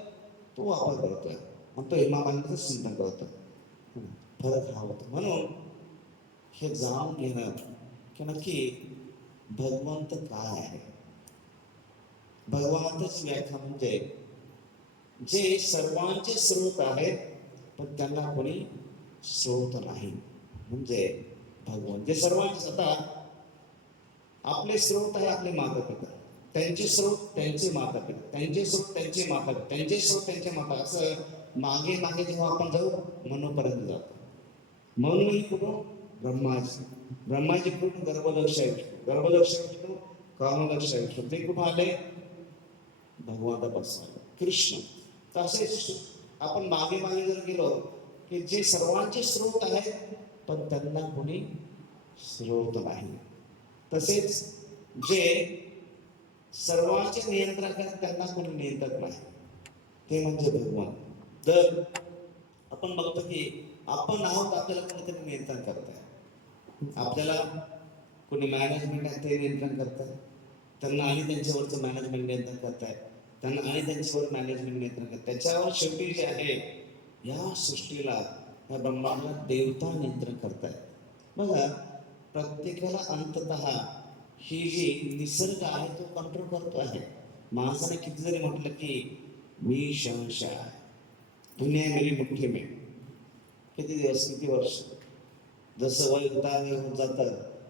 तो वापर करतोय, मग तो हेमाबाईंचं चिंतन करतो. फरक हा होतो. म्हणून हे जाणून घेणं की नक्की भगवंत काय आहे. भगवंताची व्याख्या म्हणजे जे सर्वांचे स्रोत आहेत पण त्यांना कोणी स्रोत नाही, म्हणजे भगवान. जे सर्वांचे, आता आपले स्रोत आहे आपले माता पिता, त्यांचे स्रोत त्यांचे माता पिता, त्यांचे स्रोत त्यांचे माता पिता, त्यांचे स्रोत त्यांचे माता, असं मागे मागे जेव्हा आपण जाऊ मनोपर्यंत जातो. म्हणून ही कुठून? ब्रह्माजी. ब्रह्माजी कुठून? गर्भदक्ष विष्णू. गर्भदक्ष विष्णू कामदक्ष विष्णू. ते कुठून आले? भगवंतापासून कृष्ण. तसेच आपण मागे मागे जर गेलो की जे सर्वांचे स्रोत आहेत पण त्यांना कोणी स्रोत नाही. तसेच जे सर्वांचे नियंत्रक आहेत त्यांना कोणी नियंत्रक नाही, ते म्हणजे भगवान. जर आपण बघतो की आपण आहोत, आपल्याला कोणीतरी नियंत्रण करत आहे. आपल्याला कोणी मॅनेजमेंट आहे ते नियंत्रण करतात, त्यांना आणि त्यांच्यावरचं मॅनेजमेंट नियंत्रण करताय, त्यांना आणि त्यांच्यावर मॅनेजमेंट नियंत्रण करतात. त्याच्यावर शेवटी जे आहे या सृष्टीला, या ब्रह्मांडाला देवता नियंत्रण करतायत. बघा, प्रत्येकाला अंततः ही जी निसर्ग आहे तो कंट्रोल करतो आहे. माणसाने किती जरी म्हटलं की मी शहनशाह आहे, दुनिया मेरी मुठ्ठी में, किती दिवस किती वर्ष, जसं वय उतार होत जातं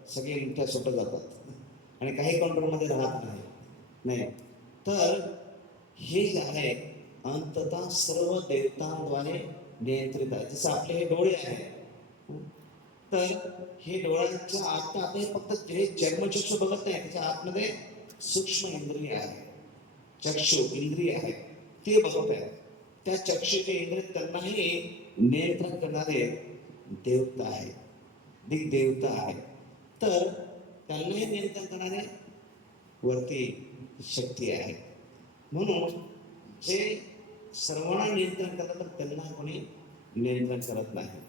सगळे मुठ्या सुटत जातात आणि काही कंट्रोलमध्ये राहत नाही. नाही तर हे जे आहे अंततः सर्व देवतांद्वारे नियंत्रित आहे. जसं आपले हे डोळे आहेत, तर हे डोळ्यांच्या आत आता हे फक्त हे चर्मचक्षु बघत नाही, त्याच्या आतमध्ये सूक्ष्म इंद्रिय आहे, चक्षु इंद्रिय आहे, ते बघत आहे. त्या चक्षुचे इंद्रिय त्यांनाही नियंत्रण करणारे देवता आहे, दिग्देवता आहे. तर त्यांनाही नियंत्रण करणारे वरती शक्ती आहे. म्हणून जे सर्वांना नियंत्रण करतात तर त्यांना कोणी नियंत्रण करत नाही.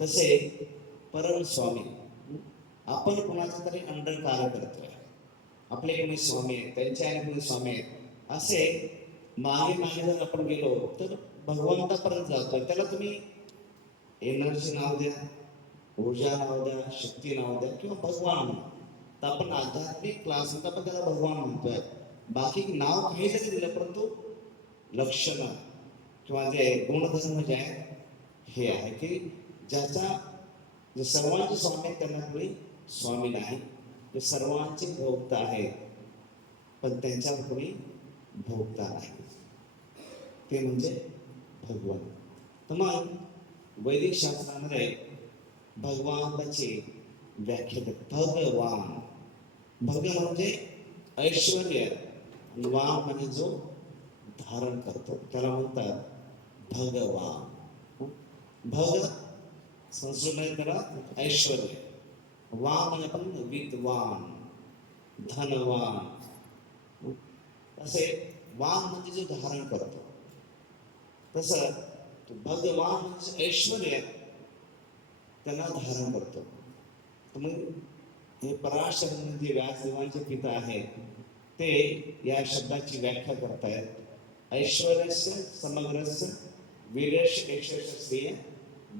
तसे परम स्वामी, आपण कोणाचा तरी अंडर कार्य करतोय, आपले कोणी स्वामी आहेत, त्यांचे आणि कोणी स्वामी आहेत, असे मागे मागे जर आपण गेलो तर भगवंतापर्यंत जातोय. त्याला तुम्ही एनर्जी नाव द्या, ऊर्जा नाव द्या, शक्ती नाव द्या किंवा भगवान म्हणा. तर आपण आध्यात्मिक क्लास आपण त्याला भगवान म्हणतोय. बाकी नाव काही जरी दिलं परंतु लक्षण किंवा जे गुणधर्म जे आहे हे आहे की ज्याचा जे सर्वांचे स्वामी आहेत त्यांना कोणी स्वामी नाही, ते सर्वांचे भोगता आहेत पण त्यांच्यावर कोणी भोगता नाही, ते म्हणजे भगवान. तर मग वैदिक शास्त्रामध्ये भगवानाची व्याख्या भगवान. भग म्हणजे ऐश्वर्य, वान म्हणजे जो धारण करतो त्याला म्हणतात भगवान. भग संस्कृत त्याला ऐश्वर्य, वान म्हणजे आपण विद्वान, धनवान. असे वान म्हणजे जो धारण करतो, तसं भगवान म्हणजे ऐश्वर्य त्यांना धारण करतो. तर मग हे पराशर म्हणजे व्यासदेवांचे पिता आहेत ते या शब्दाची व्याख्या करतायत. ऐश्वर्यस्य समग्रस्य वीर्यस्य यशस्स्य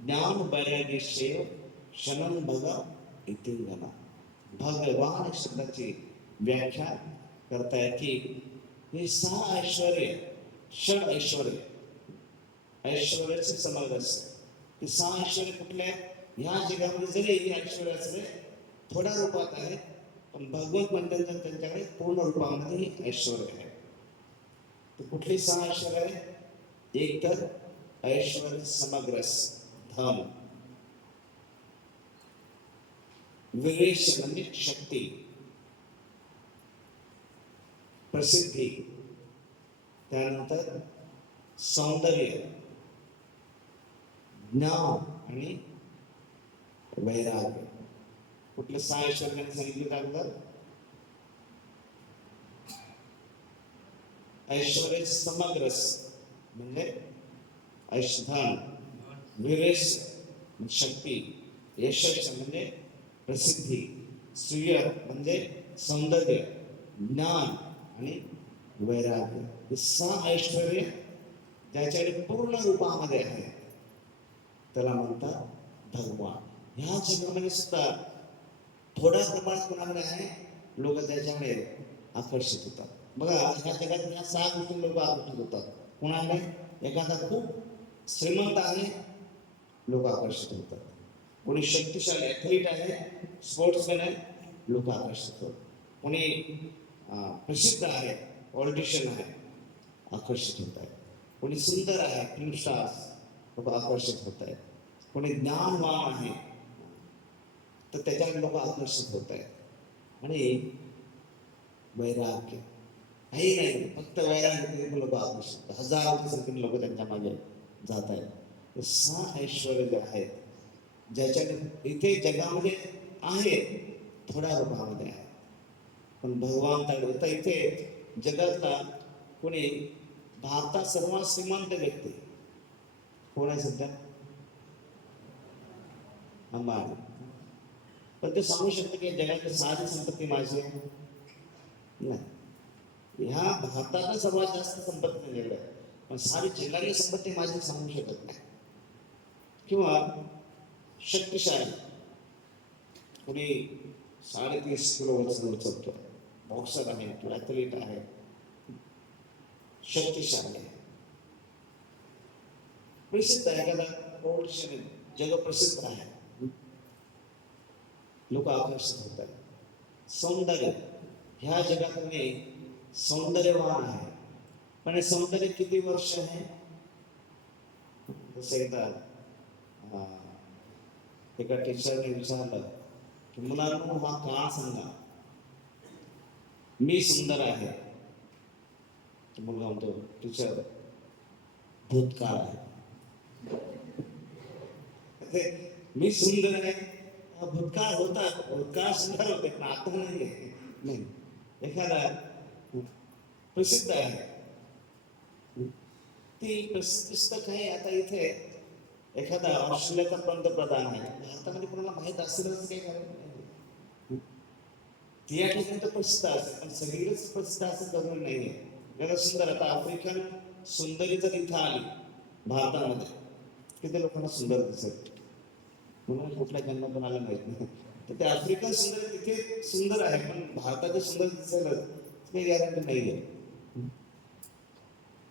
ज्ञान वैराग्यस्य शनं भग इति गणा. भगवान शब्दाची व्याख्या करतायत की हे सहा ऐश्वर्य, षड ऐश्वर्य, ऐश्वर्याचे समग्रस्य, ते सहा ऐश्वर्य कुठले आहेत? ह्या जगामध्ये जरी हे ऐश्वर्य असले थोड्या रूपात आहे पण भगवंत म्हणतात त्यांच्याकडे पूर्ण रूपामध्ये ऐश्वर्य आहे. तर कुठली सहा ऐश्वर्य आहे? एक तर ऐश्वर्य समग्रस धन, विवेश म्हणजे शक्ती, प्रसिद्धी, त्यानंतर सौंदर्य, ज्ञान आणि वैराग्य. कुठले सहा ऐश्वर्याने सांगितले जातात? ऐश्वर्य समग्रस म्हणजे ऐशधन, विवेश शक्ती, यशस्वी म्हणजे प्रसिद्धी, सूर्य म्हणजे सौंदर्य, ज्ञान आणि वैराग्य. हे सहा ऐश्वर्य ज्याच्याकडे पूर्ण रूपामध्ये आहे त्याला म्हणतात भगवान. ह्या जगामध्ये सुद्धा थोड्या प्रमाणात कोणाकडे आहे लोक त्याच्याकडे आकर्षित होतात. बघा ह्या जगात ह्या सहा गोष्टी लोक आकर्षित होतात. कोणाकडे? एखादा खूप श्रीमंत आहे, लोक आकर्षित होतात. कोणी शक्तिशाली ॲथलीट आहे, स्पोर्ट्समॅन आहे, लोक आकर्षित होतात. कोणी प्रसिद्ध आहे, पॉलिटिशियन आहे, आकर्षित होत आहेत. कोणी सुंदर आहे, फिल्म स्टार्स, लोक आकर्षित होत आहेत. कोणी ज्ञानवान आहे तर त्याच्याकडे लोक आकर्षित होत आहेत. आणि वैराग्य काही नाही, फक्त वैराग्य लोक आकर्षित, हजारो संख्येने लोक त्यांच्या मागे जात आहेत. सहा ऐश्वर्य जे आहेत ज्याच्याकडे इथे जगामध्ये आहेत थोड्या रूपामध्ये आहे पण भगवान तर इथे जगातला कोणी भारतात सर्वात श्रीमंत व्यक्ती कोण आहे सध्या? अंबानी. पण ते सांगू शकतो की जगातली सारी संपत्ती माझी आहे? नाही. ह्या भारताला सर्वात जास्त संपत्ती माझ्याकडे आहे पण सारी जगातली संपत्ती माझी सांगू शकत नाही. किंवा शक्तिशाली कोणी 3.5 किलो वजन उचलतो, बॉक्सर आहे, ॲथलीट आहे, शक्तिशाली आहे, प्रसिद्ध आहे, एखादा जग प्रसिद्ध आहे, लोक आकर्षित होतात. सौंदर्य ह्या जगात सौंदर्यवान आहे, पण हे सौंदर्य किती वर्ष आहे? जसं एकदा एका टीचरने विचारलं की मुलांनो हा काळ सांगा, मी सुंदर आहे. मुलगा म्हणतो टीचर भूतकाळ आहे. मी सुंदर आहे, भूतकाळ होता, भूतकाळ सुंदर होते पण आता नाही. एखादा प्रसिद्ध आहे, ती प्रसिद्ध काय आता इथे एखादा ऑस्ट्रेलियाचा पंतप्रधान आहे, भारतामध्ये कोणाला माहित असेलच काही कारण नाही. ती या ठिकाणी तर प्रसिद्ध असेल पण सगळीच प्रसिद्ध असं जरूर नाहीये. जरा सुंदर, आता आफ्रिकन सुंदरी जर इथं आली भारतामध्ये, किती लोकांना सुंदर दिसत, म्हणून कुठल्या जन्म पण आला माहित नाही. तर ते आफ्रिकन सुंदर तिथे सुंदर आहे, पण भारताचे सुंदर दिसेल काही गॅरंटी नाहीये.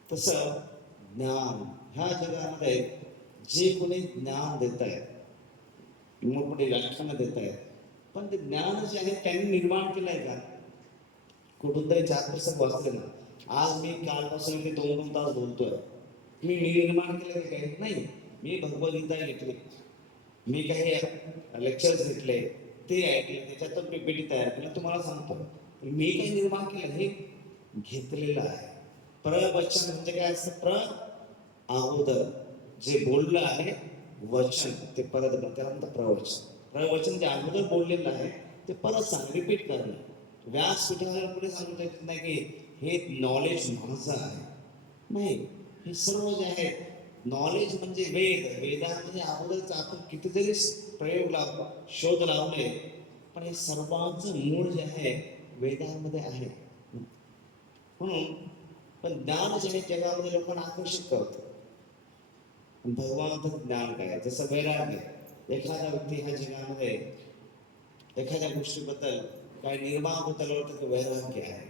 तसं ज्ञान ह्या जगामध्ये जे कोणी ज्ञान देत आहे, मोठमोठे व्याख्यानं देत आहेत, पण ते ज्ञान जे आहे त्यांनी निर्माण केलंय का? कुठून तरी 4 पुस्तक वाचले ना, आज मी कालपासून ते 2-2 तास बोलतोय, मी निर्माण केलं काही नाही. मी भगवद्गीता घेतली, मी काही लेक्चर्स घेतले, ते ऐकले, त्याच्यातून पीपीटी तयार केली, तुम्हाला सांगतो मी काही निर्माण केलं, हे घेतलेलं आहे. प्रवचन म्हणजे काय असतं? अगोदर जे बोललं आहे वचन ते परत त्यानंतर प्रवचन. प्रवचन जे अगोदर बोललेलं आहे ते परत सांग, रिपीट करणं. व्यासपीठावर पुढे सांगता येत नाही की हे नॉलेज माझं आहे, नाही. हे सर्व जे आहे नॉलेज म्हणजे वेद, वेदामध्ये अगोदरच आपण कितीतरी प्रयोग लावतो, शोध लावले, पण हे सर्वांचं मूळ जे आहे वेदांमध्ये आहे. म्हणून पण ज्ञान जे आहे जगामध्ये लोकांना आकर्षित करतो. भगवंत ज्ञान काय? जसं वैराग्य, एखादा व्यक्ती ह्या जगामध्ये एखाद्या गोष्टीबद्दल काय निर्माण होत आलं तर वैराग्य आहे.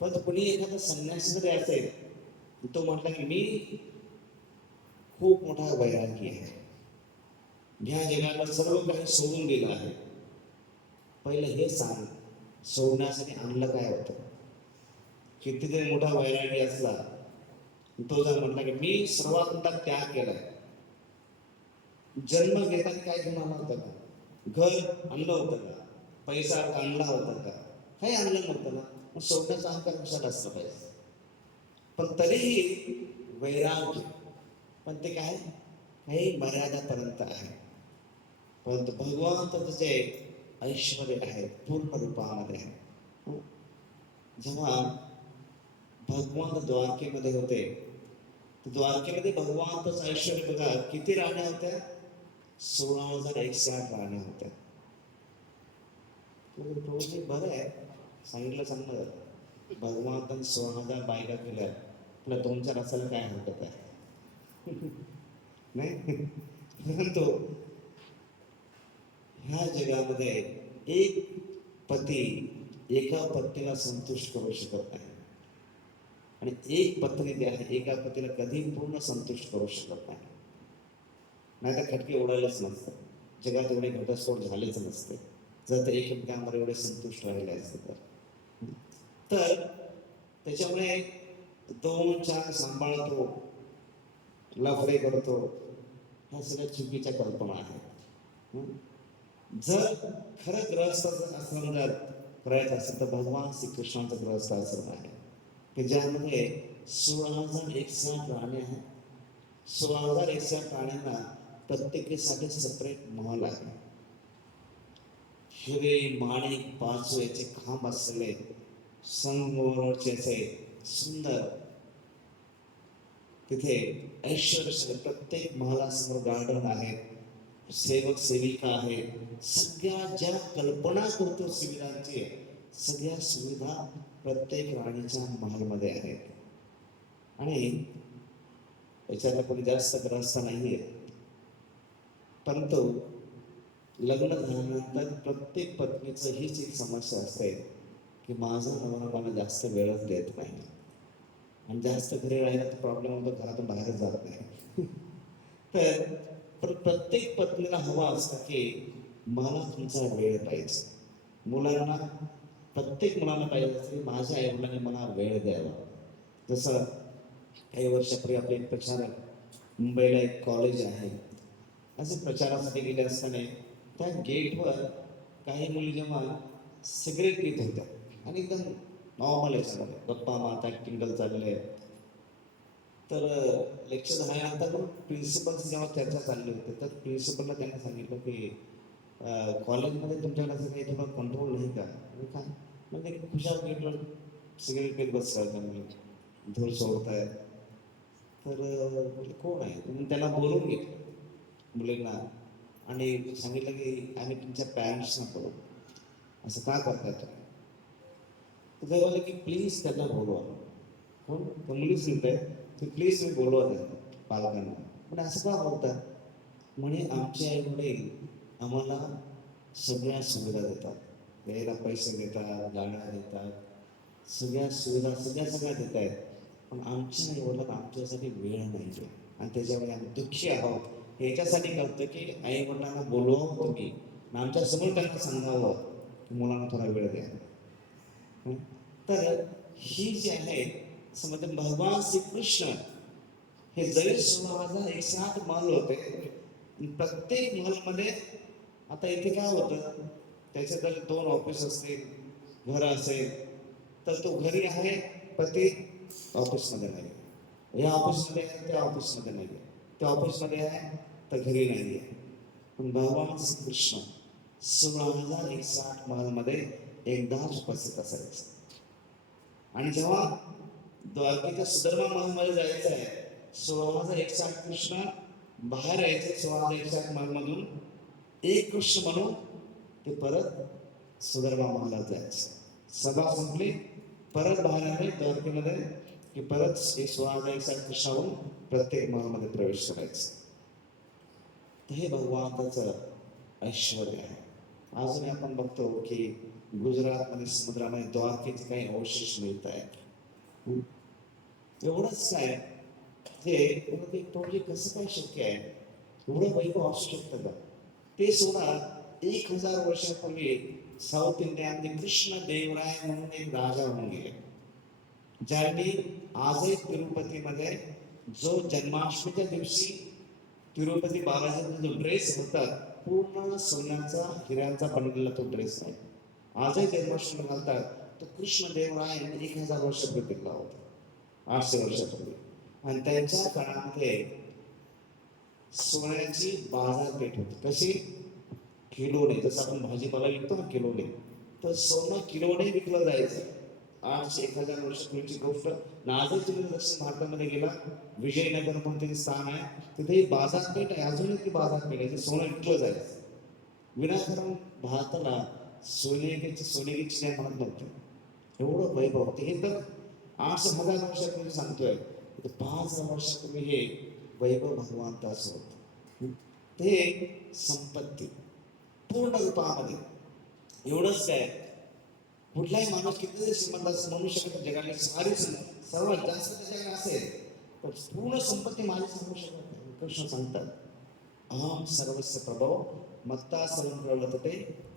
पण कुणी एखादा संन्यासी जरी असेल, तो म्हटला की मी खूप मोठा वैराग्य आहे, ह्या जगाला सर्व काही सोडून दिलं आहे. पहिलं हे सांग, सोडण्यासाठी आणलं काय होतं? कितीतरी मोठा वैरागी असला, तो जर म्हटला की मी सर्वात मोठा त्याग केलाय, जन्म घेताना काय घेऊन आला होता का? घर आणलं होतं का? पैसा आणला होता का? काही आणलं नव्हतं ना, मग सोडण्याचा अहंकार कशाला असला पाहिजे? पण तरीही वैराग्य, पण ते काय काही मर्यादापर्यंत आहे. परंतु भगवंताचं जे ऐश्वर आहे पूर्ण रूपामध्ये आहे. जेव्हा भगवंत द्वारकेमध्ये होते, द्वारकेमध्ये भगवंताचं ऐश्वर बघा, किती राण्या होत्या? 16,108 राण्या होत्या. बरं आहे, सांगितलं चांगलं झालं. भगवंतांनी 16,000 बायका केल्या, आपल्या 2-4 असायला काय हरकत आहे? नाही. परंतु ह्या जगामध्ये एक पती एका पत्नीला संतुष्ट करू शकत नाही, आणि एक पत्नी जी आहे एका पतीला कधी पूर्ण संतुष्ट करू शकत नाही. नाही तर खटके उडायलाच नसतं, जगात एवढे घटस्फोट झालेच नसते जर ते एकमेकांवर एवढे संतुष्ट राहिले असते तर. त्याच्यामुळे 2-4 सांभाळतो, लफडे करतो, ह्या सगळ्या चुकीच्या कल्पना आहेत. जर खरं ग्रहस्थाचं आश्रम जर करायचं असेल तर भगवान श्रीकृष्णाचं ग्रहस्थ आश्रम आहे की ज्यामध्ये 16,108 राण्या आहेत. 16,108 राण्यांना प्रत्येकीसाठी सेपरेट महल आहे. हिरे, माणिक, बाजू याचे खांब असलेले संगमरमरचे असे सुंदर तिथे ऐश्वर्य, प्रत्येक महालासमोर गार्डन आहे, सेवक सेविका आहे, सगळ्या ज्या कल्पना करतो सुविधांची, सगळ्या सुविधा प्रत्येक राणीच्या महालमध्ये आहेत. आणि याच्याला कोणी जास्त ग्रस्त नाहीये, परंतु लग्न झाल्यानंतर प्रत्येक पत्नीचं हीच एक समस्या असते की माझा नवरा मला जास्त वेळच देत नाही, आणि जास्त घरी राहिला तर प्रॉब्लेम होतो, घरातून बाहेरच जात नाही. प्रत्येक पत्नीला हवा असतं की मला तुमचा वेळ पाहिजे. मुलांना, प्रत्येक मुलांना पाहिजे असते माझ्या आईवडिलांनी मला वेळ द्यावा. जसं काही वर्षापूर्वी आपले एक प्रचारक, मुंबईला एक कॉलेज आहे, असे प्रचारासाठी गेले असताना त्या गेटवर काही मुली जेव्हा सिगरेट पित होत्या आणि एकदम नॉर्मल याच्यामध्ये गप्पा मारता टिंगल चालले, तर लेक्चर झाल्यानंतर पण प्रिन्सिपलची जेव्हा चर्चा चालली होती तर प्रिन्सिपलला त्यांनी सांगितलं की कॉलेजमध्ये तुमच्याकडे असं काही थोडं कंट्रोल नाही का? आणि काय म्हणजे खुशाल गेटवर सिगरेट पीत बसला त्यांनी, धूर सोडताय. तर म्हटलं कोण आहे? म्हणून त्याला बोलवून घेतलं मुलींना आणि सांगितलं की आम्ही तुमच्या पॅरेंट्सना बोलू, असं का करताय तुम्ही? तर ते बोलले की प्लीज त्यांना बोलवा. कोण? तर मुलीच म्हणत आहे की प्लीज तुम्ही बोलवा त्यांना, पालकांना. पण असं का बोलतात? म्हणे आमचे आई वडील आम्हाला सगळ्या सुविधा देतात, यायला पैसे देतात, गाड्या देतात, सगळ्या सुविधा सगळ्या सगळ्या देत आहेत, पण आमच्या आई वडिलांना आमच्यासाठी वेळ नाही आहे, आणि त्याच्यामुळे आम्ही दुःखी आहोत. याच्यासाठी करतो की आई वडिलांना बोलवा तुम्ही, आमच्या समोर त्यांना सांगावं की मुलांना थोडा वेळ द्या. तर ही जी आहे समजा भगवान श्रीकृष्ण हे जरी 16,108 महल होते, प्रत्येक महलमध्ये आता इथे काय होतं, त्याचे जर 2 ऑफिस असतील, घर असेल, तर तो घरी आहे पती ऑफिसमध्ये नाही, या ऑफिसमध्ये आहे त्या ऑफिसमध्ये नाही, त्या ऑफिसमध्ये आहे तर घरी नाही आहे. पण भगवान श्रीकृष्ण 16,108 महलमध्ये एकदाच उपस्थित असायचं. आणि जेव्हा द्वारकेच्या सुधर्मा महलमध्ये जायचं आहे, 16,108 कृष्ण बाहेर यायचे, 16,108 महलमधून एक कृष्ण म्हणून ते परत सुधर्मा महलात जायचं. सभा संपली, परत बाहेर आले द्वारकेमध्ये की परत एक 16,108 कृष्णाहून प्रत्येक महलमध्ये प्रवेश करायचं. तर हे भगवंताचं ऐश्वर्य आहे. अजूनही आपण बघतो की गुजरातमध्ये समुद्रामध्ये द्वारकेचे काही अवशेष मिळत आहेत. एवढंच काय, ते टोळी कसं काय शक्य आहे, एवढं वैभव असू शकतं का? ते सुद्धा 1,000 वर्षापूर्वी साऊथ इंडियामध्ये कृष्ण देवराय म्हणून एक राजा होऊन गेले, ज्यांनी आजही तिरुपतीमध्ये जो जन्माष्टमीच्या दिवशी तिरुपती बालाजीचा जो ड्रेस होता, पूर्ण सोन्याचा हिऱ्यांचा बनलेला तो ड्रेस आहे. आजही जन्माष्टमी घालतात. तो कृष्ण देवराय यांनी 1,000 वर्षापूर्वी केला होता, 800 वर्षापूर्वी. आणि त्यांच्या काळामध्ये सोन्याची बाजारपेठ होती. कशी? किलोने. जसं आपण भाजीपाला विकतो ना किलोने, तर सोनं किलोने विकलं जायचं. 800-1,000 वर्षापूर्वीची गोष्ट. आजही तुम्ही दक्षिण भारतामध्ये गेला, विजयनगर म्हणून ते स्थान आहे, तिथे बाजारपेठ आहे, अजूनही ती बाजारपेठ आहे, सोनं विकलं जायचं. विनाकारण भारताला सोनेची चिन्ह म्हणत नव्हते. एवढं वैभव होते. हे तर 8,000 वर्षापूर्वी सांगतोय, 5,000 वर्षापूर्वी हे वैभव भगवंताचं होतं. ते संपत्ती पूर्ण रूपामध्ये. एवढंच काय, कुठलाही माणूस किती श्रीमंत असं म्हणू शकत, जगातली सारी सर्वात जास्त त्याच्याकडे असेल तर पूर्ण संपत्ती माझी सांगू शकत नाही. कृष्ण सांगतात अहम सर्वस्य प्रभव मत्ता सर्वं प्रवर्तते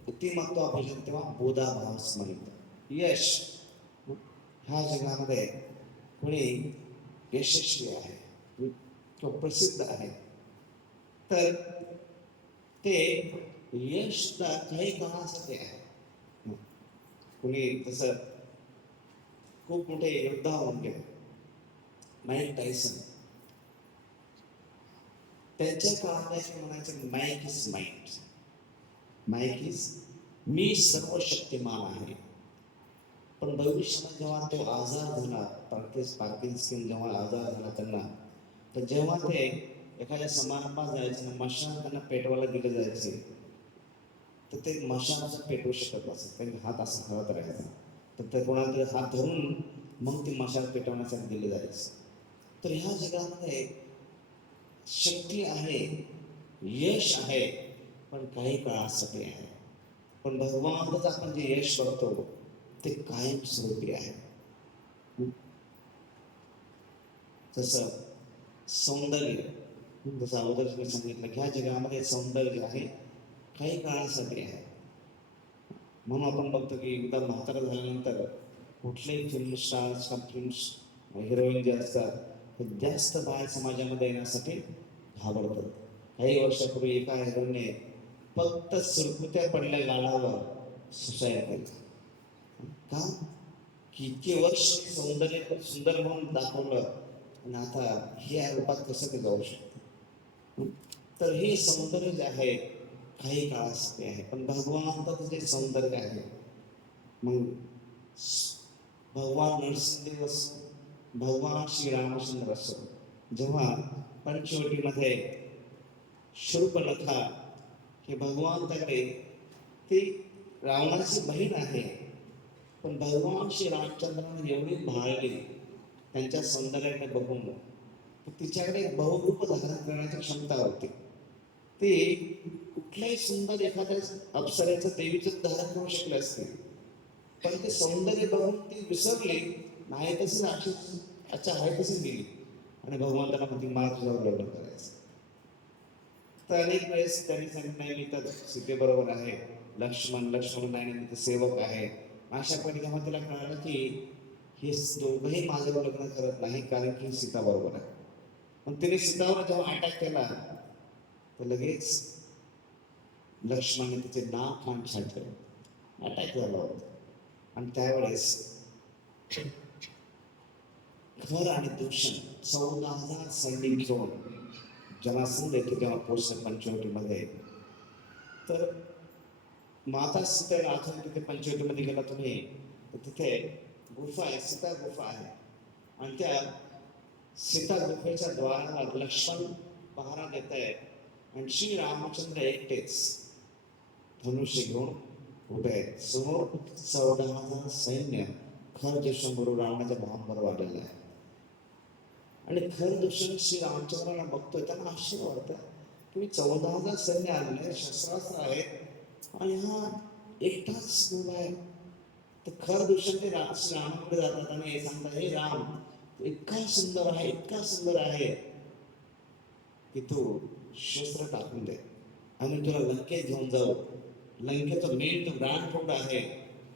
इति मत्वा भजन तेव्हा बोधा भाव स्मरित. यश, ह्या जगामध्ये कोणी यशस्वी आहे किंवा प्रसिद्ध आहे, तर ते यश सुद्धा काही काळासाठी आहे. कुणी तसं खूप मोठे योद्धा होऊन गेले, माईक टायसन, त्यांच्या काळात म्हणायचं Mike is mind, Mike is मी सर्वशक्तिमान आहे. पण भविष्यात जेव्हा तो आजार झाला, पार्किन्सन जेव्हा आजार झाला त्यांना, तर जेव्हा ते एखाद्या समारंभात जायचे, मशाल त्यांना पेटवायला दिले जायचे, तर ते मशालाचं पेटवू शकत नसत, त्यांनी हात असं हलत राहायचा, तर ते कोणाला तरी हात धरून मग ती मशाल पेटवण्यासाठी दिले जायचे. तर ह्या जगामध्ये शक्ती आहे, यश आहे, पण काही काळासाठी आहे. पण भगवंताचं आपण जे यश बघतो ते कायमस्वरूपी आहे. जसं सौंदर्य, जसं अगोदर मी सांगितलं की ह्या जगामध्ये सौंदर्य आहे काही काळासाठी आहे. म्हणून आपण बघतो की एकदा म्हातारा झाल्यानंतर कुठलेही फिल्म स्टार्स किंवा फिल्म्स हिरोईन जे असतात ते जास्त बाहेर समाजामध्ये येण्यासाठी घाबरतात. काही वर्षापूर्वी एका हिरोईनने फक्त सुरकुत्या पडल्या गालावर सुसाईड केलं. का? की इतके वर्ष सौंदर्य सुंदर म्हणून दाखवलं आणि आता हे या रूपात कसं ते जाऊ शकतं. तर हे सौंदर्य जे आहे काही काळासाठी आहे, पण भगवंताचं जे सौंदर्य आहे, मग भगवान नरसिंहदेव असो, भगवान श्री रामचंद्र असो, जेव्हा पंचवटीमध्ये शूर्पणखा हे भगवंताकडे, ती रावणाची बहीण आहे, पण भगवान श्री रामचंद्राने एवढी भाळली त्यांच्या सौंदर्याने बघून, तिच्याकडे बहुरूप धारण करण्याची क्षमता होती. ती कुठल्याही सुंदर एखाद्या अप्सरेचं देवीचं धारण करू शकले असते, पण ते सौंदर्य बघून ती विसरली, नाही तशी अच्छा आहे तशी गेली आणि भगवंताला म्हणते मला तुझ्यावर लग्न करायचं. तर अनेक वेळेस त्यांनी सांगितलं नाही मी तर सीतेबरोबर आहे, लक्ष्मण नाही मी तर सेवक आहे. अशा पद्धतीने जेव्हा तिला कळालं की हे दोघंही माझ्यावर लग्न करत नाही कारण की सीता बरोबर आहे, पण तिने सीतावर जेव्हा अटॅक केला तर लगेच लक्ष्मण तिचे नाक कान छाटले, अटॅक झाला होता. आणि त्यावेळेस खर आणि दूषण 14,000 सैनिक घेऊन जरासंध येथे जेव्हा पोहोचले पंचवटीमध्ये, तर माता सीतेला आठवण तिथे पंचवटीमध्ये गेला तुम्ही तर तिथे गुफा आहे, सीता गुफा आहे, आणि त्या सीता गुफेच्या द्वारावर लक्ष्मण पहारा देत आहे आणि श्री रामचंद्र एकटेच धनुष्य घेऊन उभे आहेत. समोर 14,000 सैन्य खर दुश्मन रावणाच्या भावांबरोबर आलेलं आहे. आणि खर दुश्मन श्री रामचंद्राला बघतोय, त्यांना आश्चर्य वाटतं की 14,000 सैन्य आलेले, शस्त्रास्त्र आहेत आणि हा एकटाच उभा आहे. तर खर दुश्मन ते श्री रामाकडे जातात आणि हे सांगतात, हे राम इतका सुंदर आहे, इतका सुंदर आहे की तू शस्त्र टाकून दे आणि तुला लंकेत घेऊन जाऊ. लंकेचा मेन जो ग्रँड फोर्ट आहे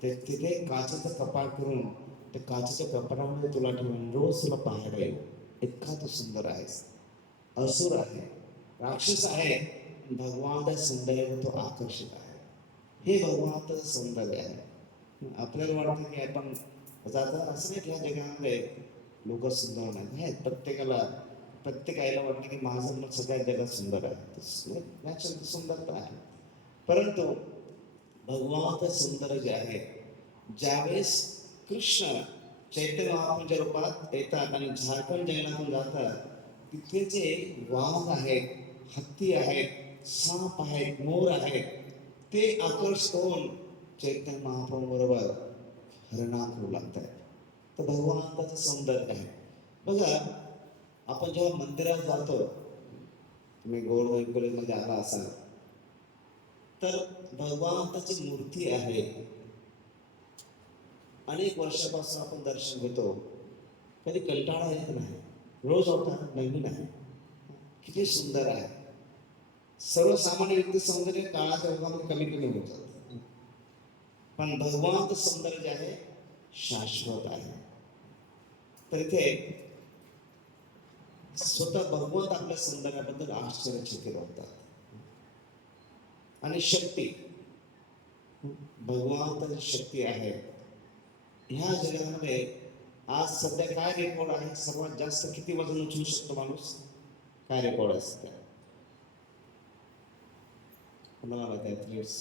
ते तिथे काचेचं कपाट करून त्या काचेच्या कपाटामध्ये तुला ठेवून रोज तुला पाहायला येईल, इतका तू सुंदर आहेस. असुर आहे, राक्षस आहे, भगवान सौंदर्याने तो आकर्षित आहे. हे भगवंताचं सौंदर्य आहे. आपल्याला वाटतं की आपण जाता असं नाही की ह्या जगामध्ये लोक सुंदर नाही, प्रत्येक आईला वाटतं की माझं मग सगळ्या जगात सुंदर आहे, नॅचरल सुंदरता आहे. परंतु भगवंत सुंदर जे आहे, ज्यावेळेस कृष्ण चैतन्य महाप्रभूच्या रूपात येतात आणि झारखंड जंगलातून जातात, तिथे जे वाघ आहेत, हत्ती आहेत, साप आहेत, मोर आहेत, ते आकर्षित होऊन चैतन्य महाप्रभू बरोबर हरिनाम करू लागतात. तर भगवंताचं सौंदर्य आहे. बघा, आपण जेव्हा मंदिरात जातो, तुम्ही गोड मध्ये आला असाल तर भगवंताची मूर्ती आहे, अनेक वर्षापासून आपण दर्शन घेतो, कधी कंटाळा येत नाही, रोज होता नवीन आहे, किती सुंदर आहे. सर्वसामान्य व्यक्ती सौंदर्य काळाच्या ओघामध्ये कमी कमी होतात, पण भगवंत सौंदर्य जे आहे शाश्वत आहे. तर इथे स्वतः भगवंत आपल्या सौंदर्याबद्दल आश्चर्यचकित होतात. आणि शक्ती, भगवंताची शक्ती आहे. ह्या जगामध्ये आज सध्या काय रेकॉर्ड आहे, सर्वात जास्त किती वजन उचलू शकतो माणूस, काय रेकॉर्ड असतं? कुणाला ॲथलीट्स,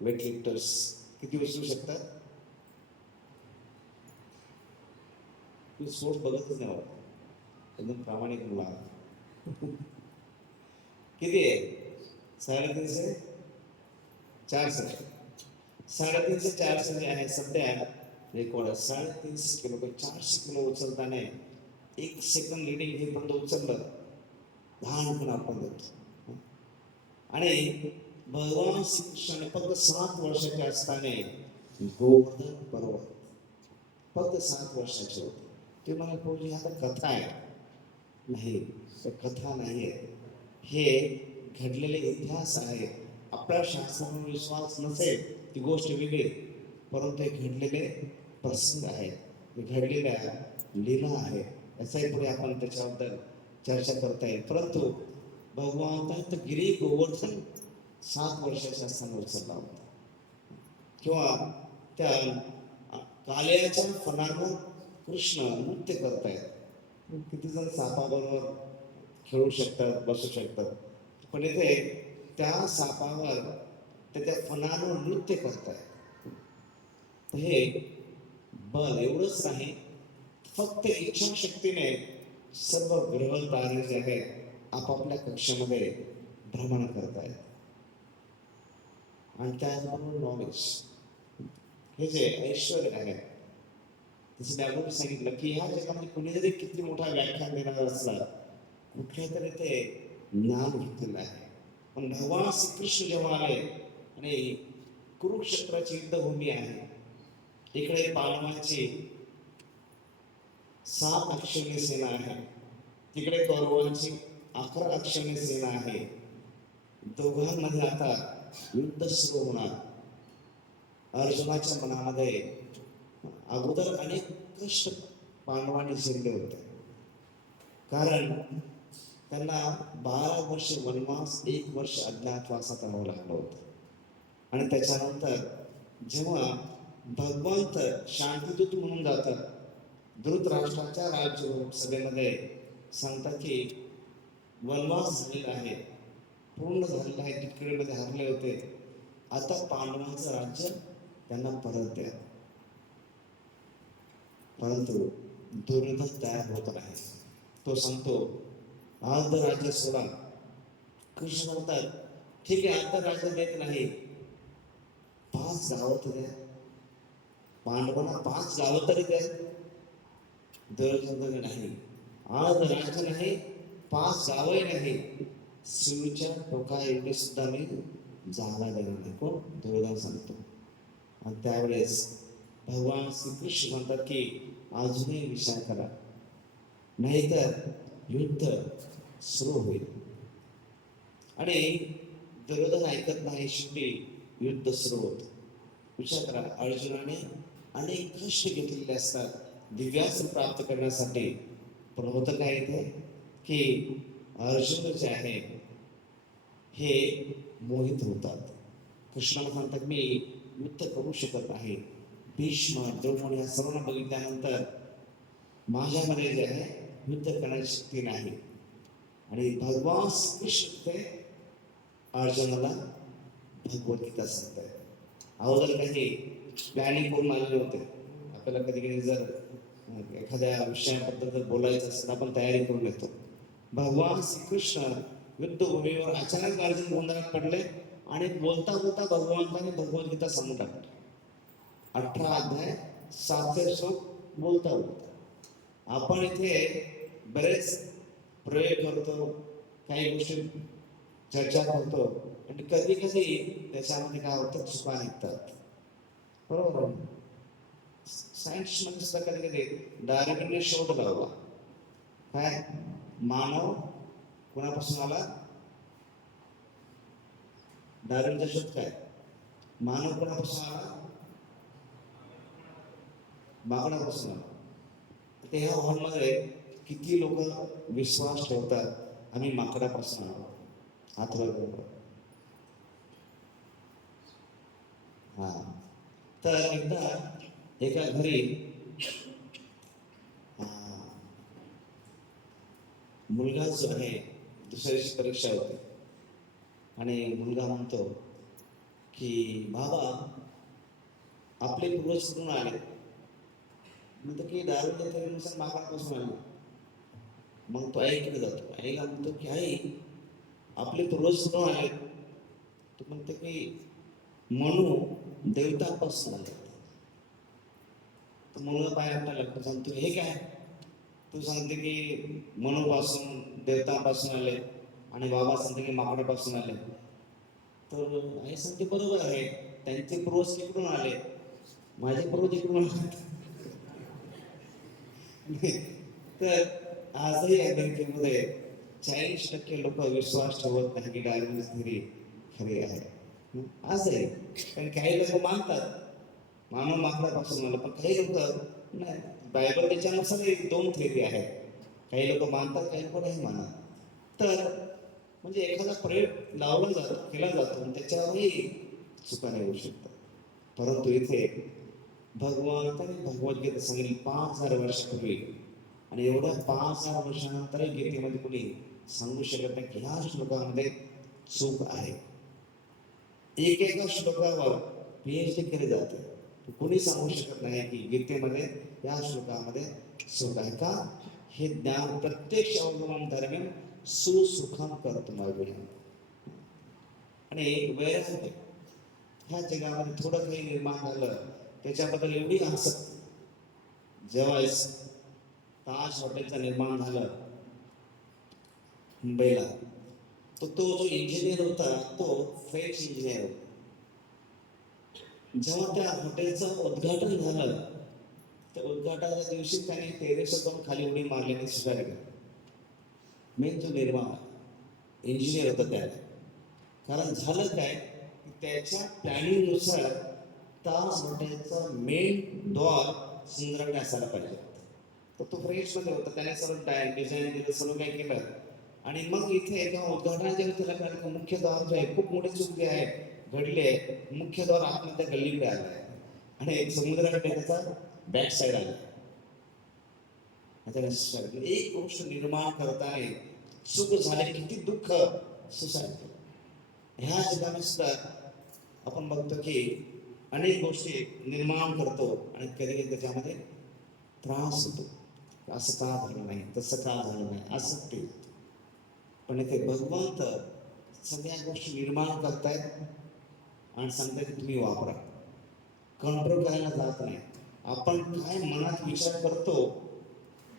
वेट लिफ्टर्स किती उचलू शकतात? तू स्पोर्ट्स बघतच नाही वाटत, एकदम प्रामाणिक मुला. किती आहे? 350, 400, 350, 400 जे आहे सध्या रेकॉर्ड आहे. 350 किलो, 400 किलो उचलताना 1 सेकंद रिडिंग हे पण उचललं, लहानपण आपण देतो. आणि भगवान श्रीकृष्णाने फक्त 7 वर्षाचे असताना गोवर्धन पर्वत फक्त 7 वर्षाचे होते. ते मला प्रभूजी आता कथा आहे. नाही, ते कथा नाही आहे, हे घडलेले इतिहास आहे. आपल्या शास्त्रावर विश्वास नसेल ती गोष्ट वेगळी, परंतु हे घडलेले प्रसंग आहेत, हे घडलेल्या लीला आहे. याचाही पुढे आपण त्याच्याबद्दल चर्चा करता येईल. परंतु भगवंताने गिरी गोवर्धन 7 वर्षाच्या असताना उचलला होता. किंवा त्या काल्याच्या फणावर कृष्ण नृत्य करतायत. किती जण सापाबरोबर खेळू शकतात, बसू शकतात, पण इथे त्या सापावर त्या फणावर नृत्य करतायत. हे बल एवढंच नाही, फक्त इच्छाशक्तीने सर्व ग्रह तारे जे आहेत आपापल्या कक्षेमध्ये भ्रमण करतायत. आणि त्याचबरोबर नॉलेज, हे जे ऐश्वर आहे, जसं त्याबरोबर सांगितलं की ह्या जगामध्ये कुणी जरी किती मोठा व्याख्यान देणार असला, कुठल्या तरी ते ज्ञान घेतलेलं आहे. पण भगवान श्रीकृष्ण जेव्हा आले आणि कुरुक्षेत्राची युद्धभूमी आहे, इकडे पांडवांची 7 अक्षौहिणी सेना आहे, तिकडे कौरवांची 11 अक्षौहिणी सेना आहे. दोघांमध्ये आता युद्ध सुरू होणार. अर्जुनाच्या मनामध्ये अगोदर अनेक कष्ट पांडवांनी झेलले होते, कारण त्यांना 12 वर्ष वनवास, 1 वर्ष अज्ञातवासात राहावं लागलं होतं. आणि त्याच्यानंतर जेव्हा भगवंत शांतिदूत म्हणून जातात, धृतराष्ट्राच्या राज्य सभेमध्ये सांगतात की वनवास झालेला आहे, पूर्ण झालेला आहे, तिकडे हरले होते, आता पांडवांचं राज्य त्यांना परत द्या. परंतु दुर्योधन तयार होत नाही. तो सांगतो अर्ध राज्य सोडा. कृष्ण म्हणतात ठीक आहे, अर्ध राज्य देत नाही, 5 गावं तरी द्या, पांडवांना 5 गावं तरी द्या. दुर्योधन नाही, अर्ध राज्य नाही, 5 गावही नाही, शिवच्या टोका एवढे सुद्धा मी जागा देणार नाही. कोण? दुर्योधन सांगतो. आणि त्यावेळेस भगवान श्रीकृष्ण म्हणतात की अजूनही विचार करा, नाहीतर युद्ध सुरू होईल. आणि दुर्योधन ऐकत नाही, शेवटी युद्ध सुरू होतं. विचार करा, अर्जुनाने अनेक कष्ट घेतलेले असतात दिव्यास्त्र प्राप्त करण्यासाठी, पण होतं काय इथे की अर्जुन जे आहे हे मोहित होतात. कृष्णाला म्हणतात मी युद्ध करू शकत नाही. भीष्म, द्रोण या सर्वांना बघितल्यानंतर माझ्यामध्ये जे आहे युद्ध करण्याची शक्ती नाही. आणि भगवान श्रीकृष्ण ते अर्जुनाला भगवद्गीता सांगताय. अगोदर काही प्लॅनिंग करून आलेले होते. आपल्याला कधी कधी जर एखाद्या विषयाबद्दल जर बोलायचं असेल, आपण तयारी करून येतो. भगवान श्रीकृष्ण युद्धभूमीवर अचानक अर्जुन गोंधळात पडले आणि बोलता बोलता भगवंताने भगवद्गीता सांगून टाकली. 18 अध्याय 7 श्लोक बोलता बोलता. आपण इथे बरेच प्रयोग करतो, काही गोष्टी चर्चा करतो, आणि कधी कधी त्याच्यामध्ये काय होतं, चुका निघतात. बरोबर. सायन्स मध्ये सुद्धा कधी कधी डायरेक्टने शोध लावला, काय मानव कोणापासून आला, डार्विनचा शोध काय, मानव कोणापासून आला, माकडापासून आला. ते ह्या हॉलमध्ये किती लोक विश्वास ठेवतात आम्ही माकडापासून आलो. हात वर. हा, तर एकदा एका घरी मुलगा जो आहे, दुसऱ्या दिवशी परीक्षा होती, आणि मुलगा म्हणतो की बाबा आपले पूर्वज कुठून आले. म्हणतो की दारूनुसार माकडापासून आले. मग तो आईकडे जातो, आईला म्हणतो की आई आपले पूर्वज कुठून आले. तो म्हणतो की मनू देवतापासून आले. तर मुलगा पाय आपल्याला सांगतो हे काय, तू सांगते की मनूपासून देवतापासून आले, आणि बाबा सांगते की माकडापासून आले. तर आई सांगते बरोबर आहे, त्यांचे पूर्वज तिकडून आले, माझे पूर्वज इकडून आले. तर आजही अमेरिकेमध्ये 40% लोक विश्वास ठेवत नाही की डार्विन थिअरी खरी आहे. आजही कारण काही लोक मानतात मानव माकडापासून आलं, पण काही लोक नाही. बायबल त्याच्यानुसार एक दोन थिअरी आहेत. काही लोक मानतात, काही लोक नाही मानत. तर म्हणजे एखादा प्रयोग लावला जातो, केला जातो आणि त्याच्यावरही चुका येऊ शकतात. परंतु इथे भगवंताने भगवद्गीता सांगितली 5,000 वर्षापूर्वी, आणि एवढ्या 5,000 वर्षानंतर गीतेमध्ये कोणी सांगू शकत नाही की ह्या श्लोकामध्ये चूक आहे. एकेका श्लोकावर पीएचडी केली जाते, कोणी सांगू शकत नाही की गीतेमध्ये या श्लोकामध्ये चूक आहे का. हे ज्ञान प्रत्यक्ष अवगमन दरम्यान सुसुखम करतो. आणि वैराग्य ह्या जगामध्ये थोडं काही निर्माण झालं त्याच्याबद्दल एवढी आसक्ती. जेव्हा ताज हॉटेलचं निर्माण झालं मुंबईला, तो जो इंजिनियर होता तो फ्रेंच इंजिनियर होता. जेव्हा त्या हॉटेलचं उद्घाटन झालं, त्या उद्घाटनाच्या दिवशी त्याने टेरेसवर जाऊन खाली उडी मारल्याने स्वीकार केला. मेन जो निर्माण इंजिनियर होता त्याला. कारण झालं काय की त्याच्या प्लॅनिंगनुसार ताज हॉटेलचा मेन द्वार सुंदरकडे असायला पाहिजे. तर तो फ्रेंचमध्ये होता, त्याने सर्व डिझाईन दिलं, सर्व काही केलं. आणि मग इथे जेव्हा उद्घाटनाच्या वेळी त्याला कळलं मुख्य द्वार जो आहे खूप मोठी चूक जी आहे घडली आहे. मुख्य द्वार आतमध्ये गल्लीकडे आला आहे आणि एक समुद्राकडे त्याचा बॅक साईड आला. एक गोष्ट निर्माण करताना चूक झाले किती दुःख सुसायटी. ह्या जगाने सुद्धा आपण बघतो की अनेक गोष्टी निर्माण करतो आणि कधी कधी त्याच्यामध्ये त्रास होतो. असं का झालं नाही, तसं का झालं नाही, असं ते. पण इथे भगवंत सगळ्या गोष्टी निर्माण करतायत आणि सांगतायत की तुम्ही वापरा. कंट्रोल करायला जात नाही. आपण काय मनात विचार करतो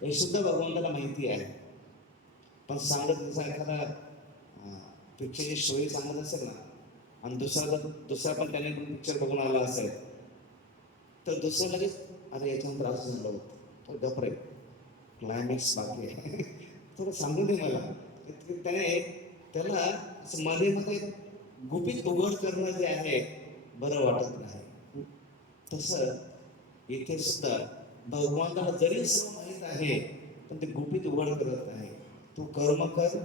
हे सुद्धा भगवंताला माहिती आहे. पण सांगत जसा एखादा पिक्चरची स्टोरी सांगत असेल ना, आणि दुसरा पण त्याने पिक्चर बघून आला असेल, तर दुसरं लगेच अरे याच्यानंतर असं झालं होतं, तर गप्रे क्लायमॅक्स बाकी आहे. थोडं सांगू दे मला. त्याला असं मध्ये मध्ये गुपित उघड करणं जे आहे बरं वाटत नाही. तसं इथे सुद्धा भगवंताला जरी सर्व माहीत आहे पण ते गुपित उघड करत आहे. तू कर्म कर,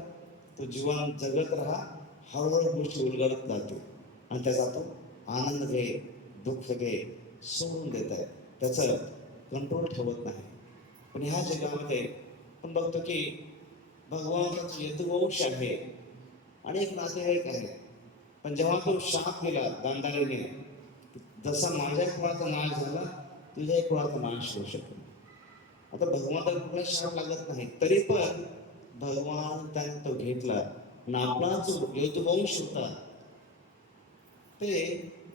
तू जीवन जगत राहा, हळूहळू गोष्टी उलगडत जाते आणि त्याचा तो आनंद घे, दुःख घे, सोडून देत आहे, त्याचं कंट्रोल ठेवत नाही. पण ह्या जगामध्ये आपण बघतो की भगवंताचा यदुवंश आहे, अनेक नातेवाईक आहेत. पण जेव्हा तो शाप दिला गांधारीने, जसा माझ्या कुळाचा नाश झाला तुझ्या कुळाचा नाश होऊ शकेल. आता भगवंताला कुठला शाप लागत नाही, तरी पण भगवान त्याने तो घेतला आणि आपला जो यदुवंश होता ते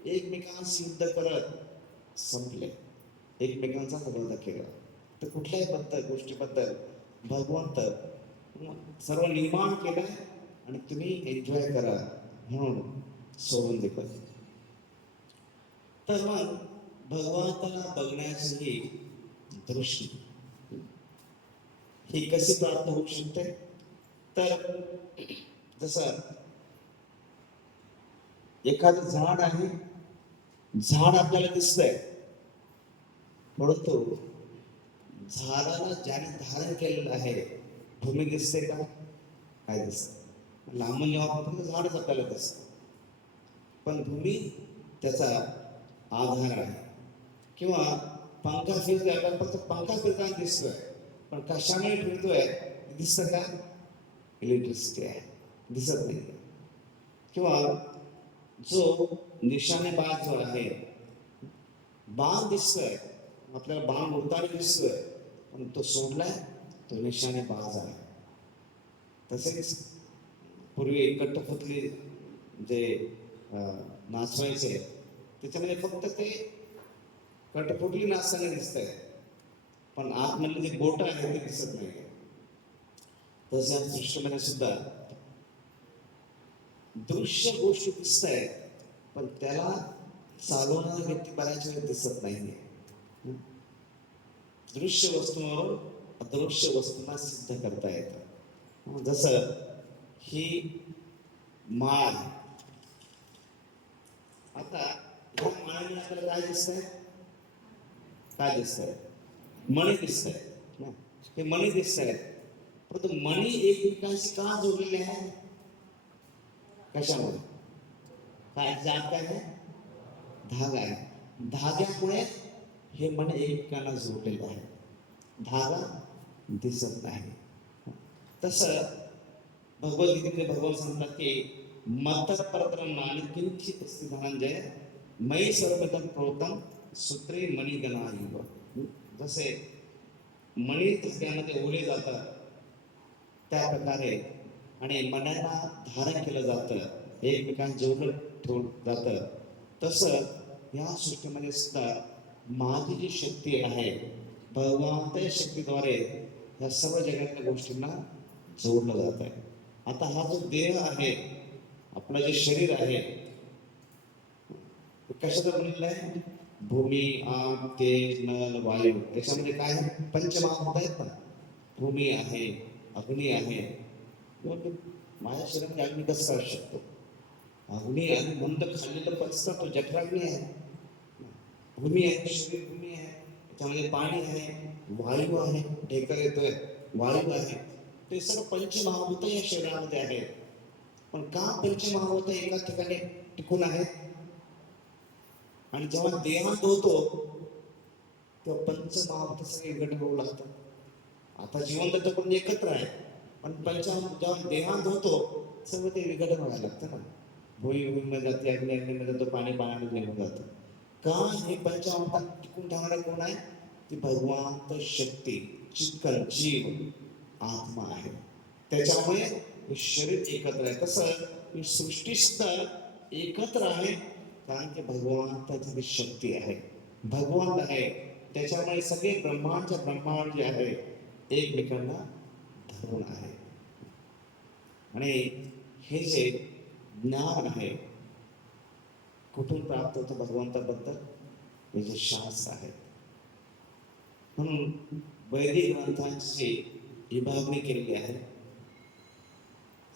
एकमेकांशी युद्ध करत संपले, एकमेकांचा विरोध केला. तर कुठल्याही गोष्टीबद्दल भगवंत सर्व निर्माण केलं आणि तुम्ही एन्जॉय करा म्हणून सोडून देतात. तर मग भगवंताला बघण्याची ही दृष्टी ही कशी प्राप्त होऊ शकते. तर जसं एखादं झाड आहे, झाड आपल्याला दिसतंय, परंतु झाडाला ज्याने धारण केलेलं आहे भूमी दिसते का, काय दिसत. लांबून जेव्हा फक्त झाडच आपल्याला दिसत, पण भूमी त्याचा आधार आहे. किंवा पंखा फिरतोय, आपल्याला फक्त पंखा फिरताना दिसतोय, पण कशामुळे फिरतोय दिसत का, इलेक्ट्रिसिटी आहे, दिसत नाही. किंवा जो निशाणेबाज जो आहे, बाण दिसतोय आपल्याला, बाण उडताना दिसतोय, पण तो सोडलाय, तो निशाणेबाज आहे. तसेच पूर्वी कट्टपुतली जे नाचवायचे त्याच्यामध्ये फक्त ते कटपुतली नाचताना दिसतंय, पण आतमध्ये जे बोट आहे ते दिसत नाही. तसं सृष्टीमध्ये सुद्धा दृश्य गोष्टी दिसत आहेत, पण त्याला चालवणारा व्यक्ती बऱ्याच वेळा दिसत नाहीये. दृश्य वस्तूंवर अदृश्य वस्तूंना सिद्ध करता येतं. जसं ही माळ आहे. आता ह्या माळेने आपल्याला काय दिसतंय? काय दिसतंय? मणी दिसतंय. हे मणी दिसतंय, परंतु मणी एकमेकांशी का जोडलेले आहेत? कशामुळे? काय जात काय आहे? धागा आहे. धाग्यामुळे हे मन एकमेकांना जोडलेलं आहे. धागा दिसत नाही. तसं भगवद्गीतेमध्ये भगवान सांगतात की मत परतरम नानी किंचित अस्ति धनंजय मयि सर्वमिदं प्रोतं सूत्रे मणिगणा. जसे मणी धाग्यामध्ये ओले जातात त्या प्रकारे आणि मनाला धारण केलं जातं, एकमेकांना जोडलं ठेवलं जातं. तसं या सृष्टीमध्ये सुद्धा माझी जी शक्ती आहे, भगवान त्या शक्तीद्वारे या सर्व जगातल्या गोष्टींना जोडलं जात आहे. आता हा जो देह आहे, आपलं जे शरीर आहे, कशाचं बनलेलं आहे? भूमी, आग, तेज, नल, वायू. याच्यामध्ये काय आहे? पंचमहाभूत आहेत ना. भूमी आहे, अग्नी आहे. माझ्या शरीरामध्ये अग्नी कसं असू शकतो? अग्नी आणि मंद खाल्लेलं पचतं, तो जठराग्नी आहे. भूमी आहे, शरीर भूमी आहे, त्याच्यामध्ये पाणी आहे, वायू आहे, ढेकर येतोय, वायू आहे. ते सर्व पंचमहाभूत या शरीरामध्ये आहेत. पण का पंचमहाभूत एका ठिकाणी टिकून आहेत? आणि जेव्हा देहांत होतो तेव्हा पंचमहाभूत सगळे एकत्र होऊ लागतात. आता जिवंत तर पण एकत्र आहे, पण जेव्हा देहांत होतो सर्व ते विघटन व्हायला लागतं ना. भूमीमध्ये जाते, अग्नीमध्ये जातो, पाणी पाण्यामध्ये निघून जातं. का? हे पंचमहाभूतात टिकून ठेवणारे कोण आहे? ती भगवान शक्ती, चित्तन, जीव, आत्मा आहे. त्याच्यामुळे हे शरीर एकत्र आहे. तसं ही सृष्टी सुद्धा एकत्र आहे, कारण की भगवंताची शक्ती आहे, भगवान आहे. त्याच्यामुळे सगळे ब्रह्मांड जे आहे एकमेकांना धरून आहे. आणि हे जे ज्ञान आहे कुठून प्राप्त होतं? भगवंताबद्दल हे जे शास्त्र आहे. म्हणून वैदिक ग्रंथांची विभागणी केलेली आहे.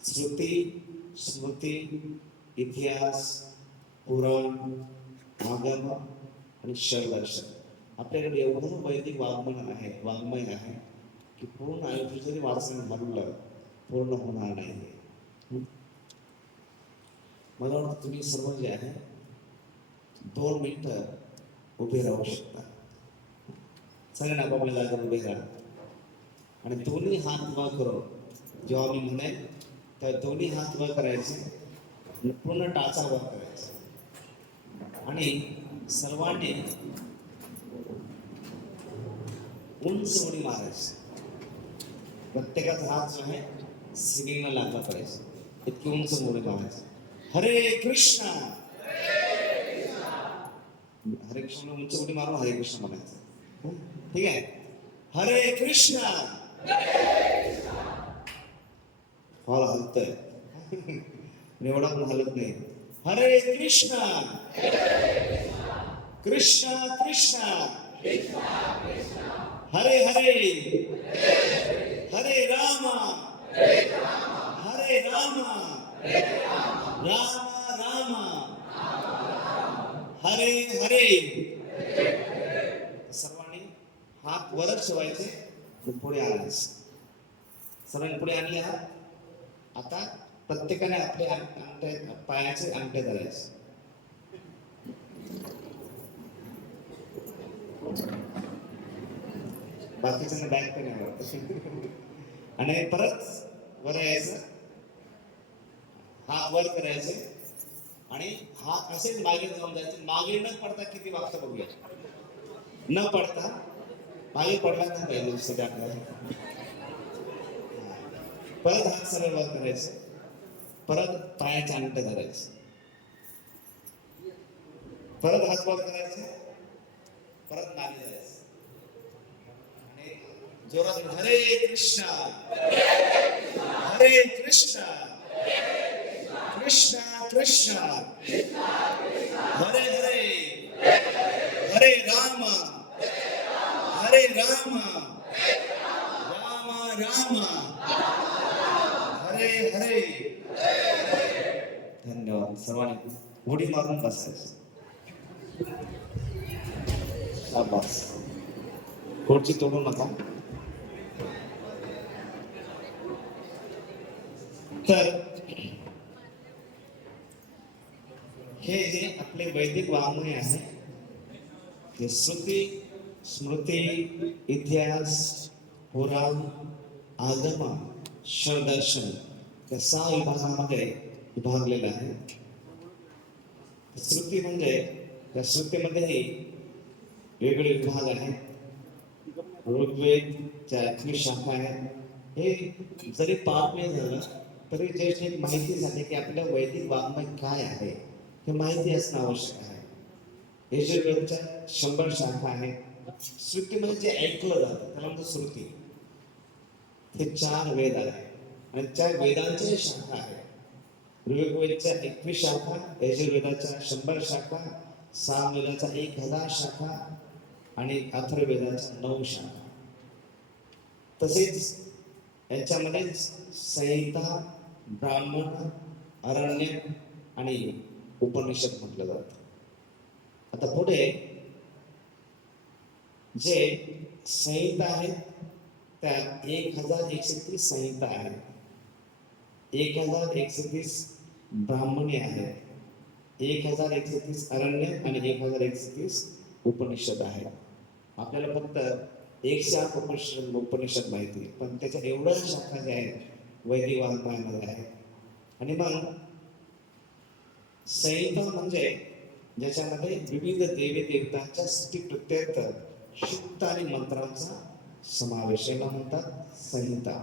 श्रुती, स्मृती, इतिहास, पुराण, आगम आणि शरदर्शन. आपल्याकडे एवढं वैदिक वाङ्मय आहे की पूर्ण आयुष्य जरी वाचन घालवलं पूर्ण होणार नाही. मला वाटतं तुम्ही सर्व जे आहे 2 मिनिटं उभे राहू शकता. सगळ्यांना आपापल्या जागेवर उभे राहा आणि दोन्ही हात वर करून जेव्हा मी म्हणेन तर दोन्ही हात वर करायचे, पूर्ण टाचा वर करायचा आणि सर्वांनी उंच उडी मारायची. प्रत्येकाचा हात जो आहे सिलिंगला लागला पाहिजे, इतकी उंच उडी मारायची. हरे कृष्ण, हरे कृष्ण उंच उडी मारून हरे कृष्ण म्हणायचं. ठीक आहे? हरे कृष्ण. हॉल हलतंय, एवढा पण हलत नाही. हरे कृष्ण, कृष्ण कृष्ण, हरे हरे, हरे राम, हरे राम, राम राम, हरे हरे. सर्वांनी हात वरच ठेवायचे, पुढे आणायचे. सर्वांनी पुढे आणले हात. आता प्रत्येकाने आपले अंगठे, पायाचे अंगठे धरायचे. बाकीच्यांना बॅक पण यावं आणि परत वर यायचं, हात वर करायचे आणि हात असेच मागे जाऊन जायचे. मागे न पडता किती वागतं बघूया. न पडता मागे पडला नाही पाहिजे दुसऱ्या आपल्याला. परत हात सरळ वर करायचे, परत पायाचे अंगठे धरायचे, परत हात वर करायचे, परत मागे जायचं आणि जोरात हरे कृष्ण, हरे कृष्ण, कृष्णा कृष्णा हरे हरे हरे राम राम राम हरे हरे. धन्यवाद. सर्वांनी उडी मारून बसायचं. शाबास. खुर्ची तोडू नका. तर हे जे आपले वैदिक वाङ्मय आहे ते श्रुती स्मृती इतिहास पुराण आगम शरदर्शन या 6 विभागामध्ये विभागलेलं आहे. श्रुती म्हणजे त्या श्रुतीमध्येही वेगवेगळे विभाग आहेत. ऋग्वेदच्या 21 शाखा आहेत. हे जरी पाठ नाही झालं तरी जे माहिती झाली की आपल्या वैदिक वाङ्मय काय आहे हे माहिती असणं आवश्यक आहे. यजुर्वेदच्या 100 शाखा आहेत. श्रुती म्हणजे जे ऐकलं जातं त्याला म्हणतो श्रुती. हे 4 वेद आहेत आणि त्या वेदांच्या शाखा आहेत. ऋग्वेदच्या 21 शाखा, यजुर्वेदाच्या 100 शाखा, सामवेदाच्या 1000 शाखा आणि अथर्ववेदाच्या 9 शाखा. तसेच याच्यामध्ये संहिता, ब्राह्मण, अरण्य आणि उपनिषद म्हटलं जातं. आता पुढे जे संहिता आहेत त्या 1130 संहिता आहेत. 1130 ब्राह्मणे आहेत. 1130 अरण्य आणि 1130 उपनिषद आहेत. आपल्याला फक्त 108 उपनिषद माहिती, पण त्याच्या एवढ्या शाखा ज्या आहेत वैदिक वाङ्मयामध्ये आहेत. आणि मग संहिता म्हणजे ज्याच्यामध्ये विविध देवी देवतांच्या स्तुती प्रत्यर्थ शुक्त आणि मंत्रांचा समावेश याला म्हणतात संहिता.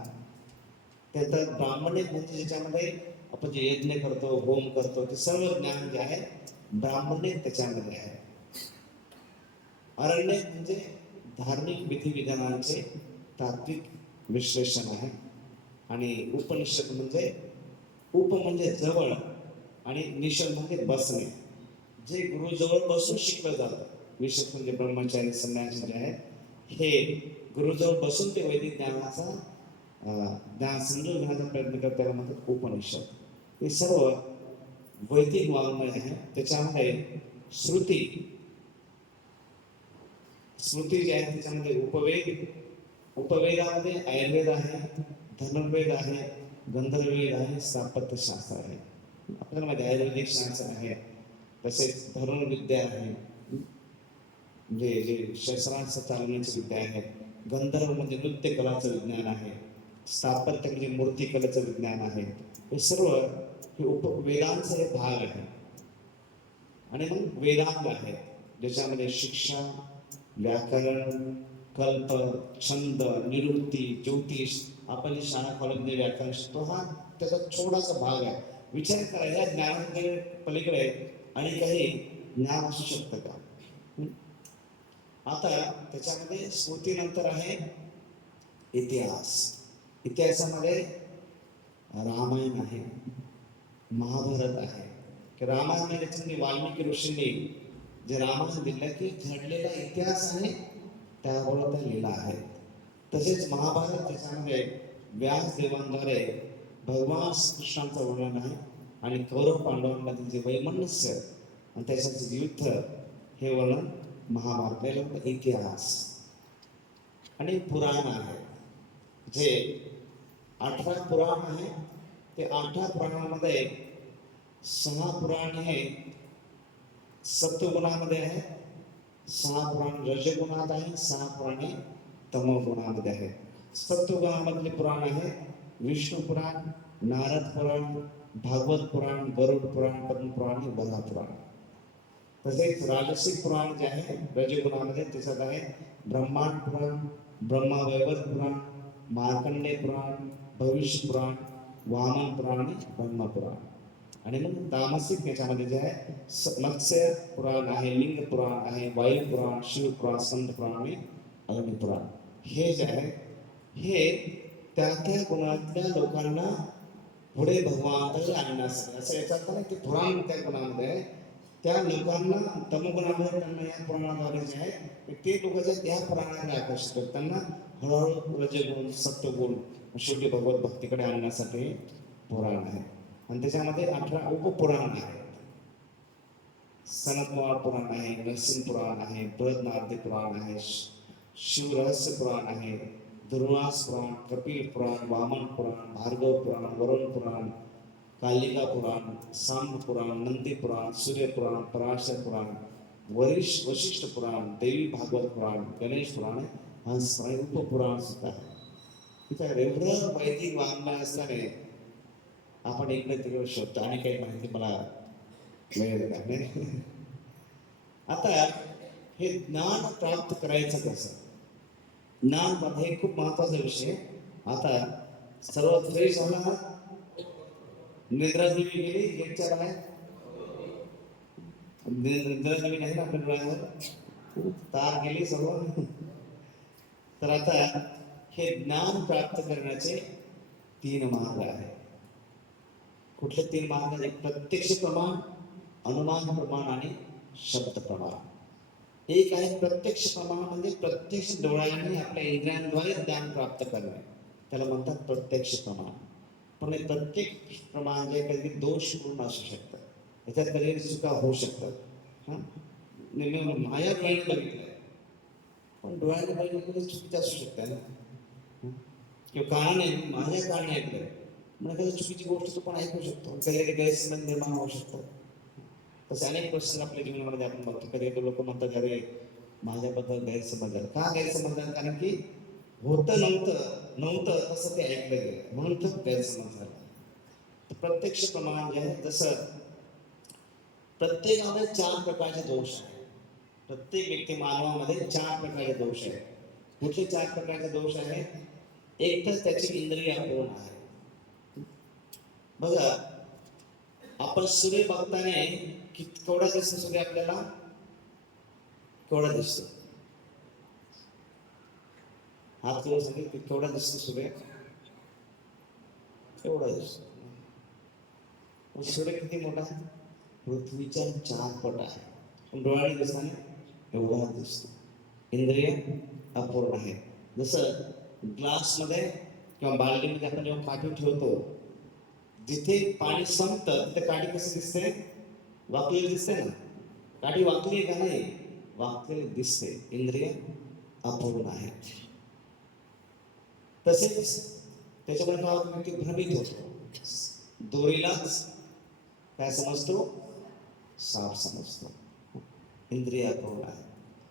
त्यानंतर ब्राह्मणे म्हणजे ज्याच्यामध्ये आपण जे यज्ञ करतो, होम करतो, ते सर्व ज्ञान जे आहे ब्राह्मणे त्याच्यामध्ये आहे. अरण्य म्हणजे धार्मिक विधिविधानांचे तात्विक विश्लेषण आहे. आणि उपनिषद म्हणजे उप म्हणजे जवळ आणि निषद म्हणजे बसणे, जे गुरुजवळ बसून शिकलं जातं. निषद म्हणजे ब्रह्मचारी संन्यासी जे आहे हे गुरुजवळ बसून ते वैदिक ज्ञानाचा ज्ञान समजून घेण्याचा प्रयत्न करतात, त्याला म्हणतात उपनिषद. हे सर्व वैदिक वाङ्मय आहे. त्याच्यामध्ये श्रुती जे आहे त्याच्यामध्ये उपवेदामध्ये आयुर्वेद आहे, धनुर्वेद आहे, गंधर्ववेद आहे, स्थापत्य शास्त्र आहे. आपल्याला माहिती आयुर्वेदिक शास्त्र आहे. तसेच धनुर्विद्या आहे, म्हणजे जे शस्त्रांचं चालवण्याची विद्या आहे. गंधर्व म्हणजे नृत्य कलाचं विज्ञान आहे. स्थापत्य म्हणजे मूर्तिकलेचं विज्ञान आहे. हे सर्व हे उपवेदांचे हे भाग आहे. आणि मग वेदांग आहे ज्याच्यामध्ये शिक्षा, व्याकरण, कल्प, छंद, निरुक्ती, ज्योतिष. आपण शाळा कॉलेजमध्ये व्याकरण शिकतो, हा त्याचा छोटासा भाग आहे. विचार करा, या ज्ञानाकडे पलीकडे आणि काही ज्ञान असू शकतं का? आता त्याच्यामध्ये स्मृतीनंतर आहे इतिहास. इतिहासामध्ये रामायण आहे, महाभारत आहे. रामायणामध्ये वाल्मिकी ऋषींनी जे रामायण दिलं की घडलेला इतिहास आहे त्यावर त्या लीला आहेत. तसेच महाभारत त्याच्यामध्ये व्यासदेवांद्वारे भगवान कृष्णांचं वर्णन आहे आणि कौरव पांडवांमधील जे वैमनस्य आणि त्याच्याचे युद्ध हे वर्णन महाभारत इतिहास. आणि पुराण आहे जे 18 पुराण आहे. ते 18 पुराणामध्ये 6 पुराण हे सत्वगुणामध्ये आहे, 6 पुराण रजगुणात आहे, 6 पुराणे तमोगुणामध्ये आहे. सत्वगुणामधले पुराण आहे विष्णू पुराण, नारद पुराण, भागवत पुराण, गरुड पुराण, पद्म पुराण, वराह पुराण. तसेच राजसिक पुराण जे आहे रजगुणामध्ये त्याच्यात आहे ब्रह्मांड पुराण, ब्रह्मवैवर्त पुराण, मार्कंडेय पुराण, भविष्य पुराण, वामन पुराण आणि ब्रह्म पुराण. आणि मग तामसिक याच्यामध्ये जे आहे मत्स्य पुराण आहे, लिंग पुराण आहे, वायू पुराण, शिव पुराण, संत पुराण आणि अग्नि पुराण. हे जे आहे हे त्या त्या गुणातल्या लोकांना पुढे भगवान आणण्यासाठी असं याचा अर्थ नाही की पुराण त्या गुणामध्ये त्या लोकांना तमोगुणामध्ये त्यांना या पुराणाद्वारे जे आहे ते लोक जे त्या पुराणाकडे आकर्षित करतात त्यांना हळूहळू रजगुण सत्वगुण शेवटी भगवत भक्तीकडे आणण्यासाठी पुराण आहे. आणि त्याच्यामध्ये 18 उपपुराण आहेत. सनत्कुमार पुराण आहे, नरसिंह पुराण आहे, बृहदनारदी पुराण आहे, शिवरहस्य पुराण आहे, दुर्वास पुराण, कपिल पुराण, वामन पुराण, भार्गव पुराण, वरुण पुराण, कालिका पुराण, सांब पुराण, नंदी पुराण, सूर्य पुराण, पराशर पुराण, वशिष्ठ पुराण, देवी भागवत पुराण, गणेश पुराण, हंस उपपुराण सुद्धा आहे. एवढं वैदिक वाङ्मय असल्याने आपण इकडे तिकडे शोधतो आणि काही माहिती मला मिळेल का नाही. आता हे ज्ञान प्राप्त करायचं कसं, ज्ञान मध्ये खूप महत्वाचा विषय. आता सर्व फ्रेश झाला, निद्रा देवी गेली गेटच्या बाहेर, निद्रा देवी नाही ना आपल्या डोळ्यावर, तार गेली सर्व. तर आता हे ज्ञान प्राप्त करण्याचे 3 मार्ग आहेत. कुठले 3 मार्ग आहेत? प्रत्यक्ष प्रमाण, अनुमान प्रमाण आणि शब्द प्रमाण. एक आहे प्रत्यक्ष प्रमाण, म्हणजे प्रत्यक्ष डोळ्याने आपल्या इंद्रियांद्वारे ज्ञान प्राप्त करणे, त्याला म्हणतात प्रत्यक्ष प्रमाण. पण हे प्रत्येक प्रमाण जे कधी दोषपूर्ण असू शकतं, याच्यात कधी चुका होऊ शकतात. माझ्या डोळ्याने बघितलंय, पण डोळ्याने बघितलं चुकीचं असू शकतं ना, किंवा कानाने माझ्या कानाने ऐकलंय म्हणजे कधी चुकीची गोष्ट तो पण ऐकू शकतो, कधी गैरसमज निर्माण होऊ शकतो. तसे अनेक प्रश्न आपल्या जीवनामध्ये आपण बघतो. कधी लोक म्हणतात अरे माझ्याबद्दल गैरसमज झाला. का गैरसमज झाला? कारण की होतं नव्हतं नव्हतं तसं ते ऐकलं गेलं, म्हणून तो गैरसमज झाला. प्रत्यक्ष प्रमाण जे आहे, जसं प्रत्येकामध्ये 4 प्रकारचे दोष आहेत. प्रत्येक व्यक्ती मानवामध्ये 4 प्रकारचे दोष आहेत. कुठले 4 प्रकारचे दोष आहेत? एक तर त्याची इंद्रिय अपूर्ण आहे. बघा, आपण सूर्य बघताना केवढा दिसतो सूर्य आपल्याला? केवढा दिसतो? हात केवढा सांगेल केवढा दिसतो सूर्य? एवढा दिसतो. सूर्य किती मोठा? पृथ्वीच्या 4 पट आहे. पण डोळ्याने दिसताना एवढा दिसतो. इंद्रिय अपूर्ण आहे. जसं ग्लासमध्ये किंवा बाल्टीमध्ये आपण जेव्हा काठी ठेवतो, जिथे पाणी संपतं तिथे काठी कशी दिसते? वाकलेली दिसते ना. काठी वाकली का नाही? वाकलेली दिसते. इंद्रिय अपूर्ण आहे. तसेच त्याच्यामुळे काय होतं की भ्रमित होतो. दोरीलाच काय समजतो? साप समजतो. इंद्रिय अपूर्ण आहे.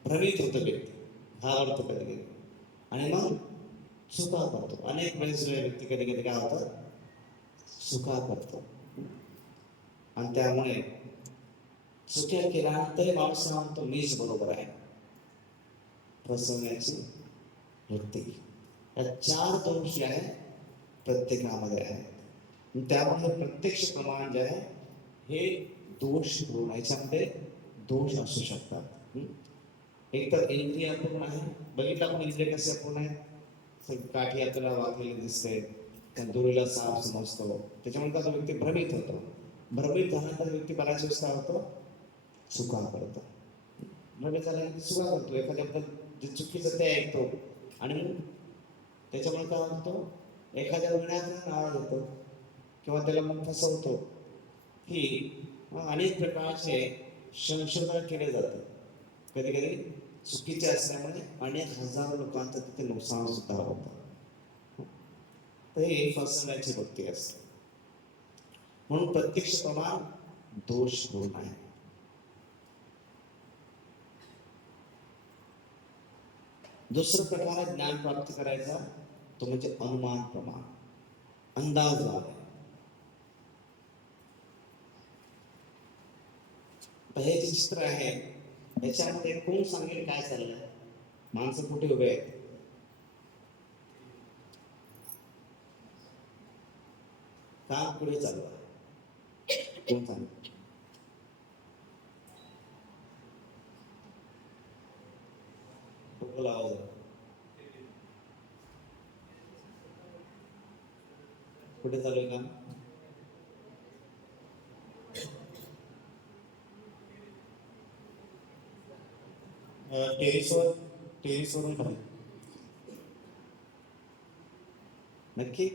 भ्रमित होतो व्यक्ती, घाबरतो कधी कधी, आणि मग चुका करतो. अनेक वेळेस व्यक्ती कधी कधी काय होतं? चुका करतो. आणि त्यामुळे चुक्या केल्यानंतर माणूस म्हणतो मीच बरोबर आहे. फसवण्याची वृत्ती. या 4 दोष जे आहे प्रत्येकामध्ये आहे. त्यामुळे प्रत्यक्ष प्रमाण जे आहे हे दोष पूर्ण, याच्यामध्ये दोष असू शकतात. एक तर इंद्रिय अपूर्ण आहे. बघितलं आपण इंद्रिय कसे अपूर्ण आहे? काठी आपल्याला वाकलेली दिसते, त्या दोरीला साप समजतो. त्याच्यामुळे तो व्यक्ती भ्रमित होतो. भ्रमित झाल्यानंतर व्यक्ती बऱ्याच वेळेस काय होतो? चुका करतो. भ्रमित झाल्यानंतर चुका करतो, एखाद्याबद्दल जे चुकीचं ते ऐकतो, आणि मग त्याच्यामुळे काय होतो? एखाद्या निर्णयाचा नाराज होतो किंवा त्याला मग फसवतो. की अनेक प्रकारचे संशोधन केले जाते. कधी कधी चुकीचे असल्यामुळे अनेक हजारो लोकांचं तिथे नुकसान सुद्धा होतं. तर हे फसवण्याची वृत्ती असते. म्हणून प्रत्यक्ष प्रमाण दोष पूर्ण आहे. दुसरा प्रकार आहे ज्ञान प्राप्त करायचा, तो म्हणजे अनुमान प्रमाण, अंदाज लावणे. हे जे चित्र आहे याच्यामध्ये कोण सांगेल काय चाललंय? माणसं कुठे उभे आहेत? काम पुढे चालू आहे? कोण सांगेल? आवाज कुठे चालू आहे काम? टेरिसवर, टेरिसवरून खाली. नक्की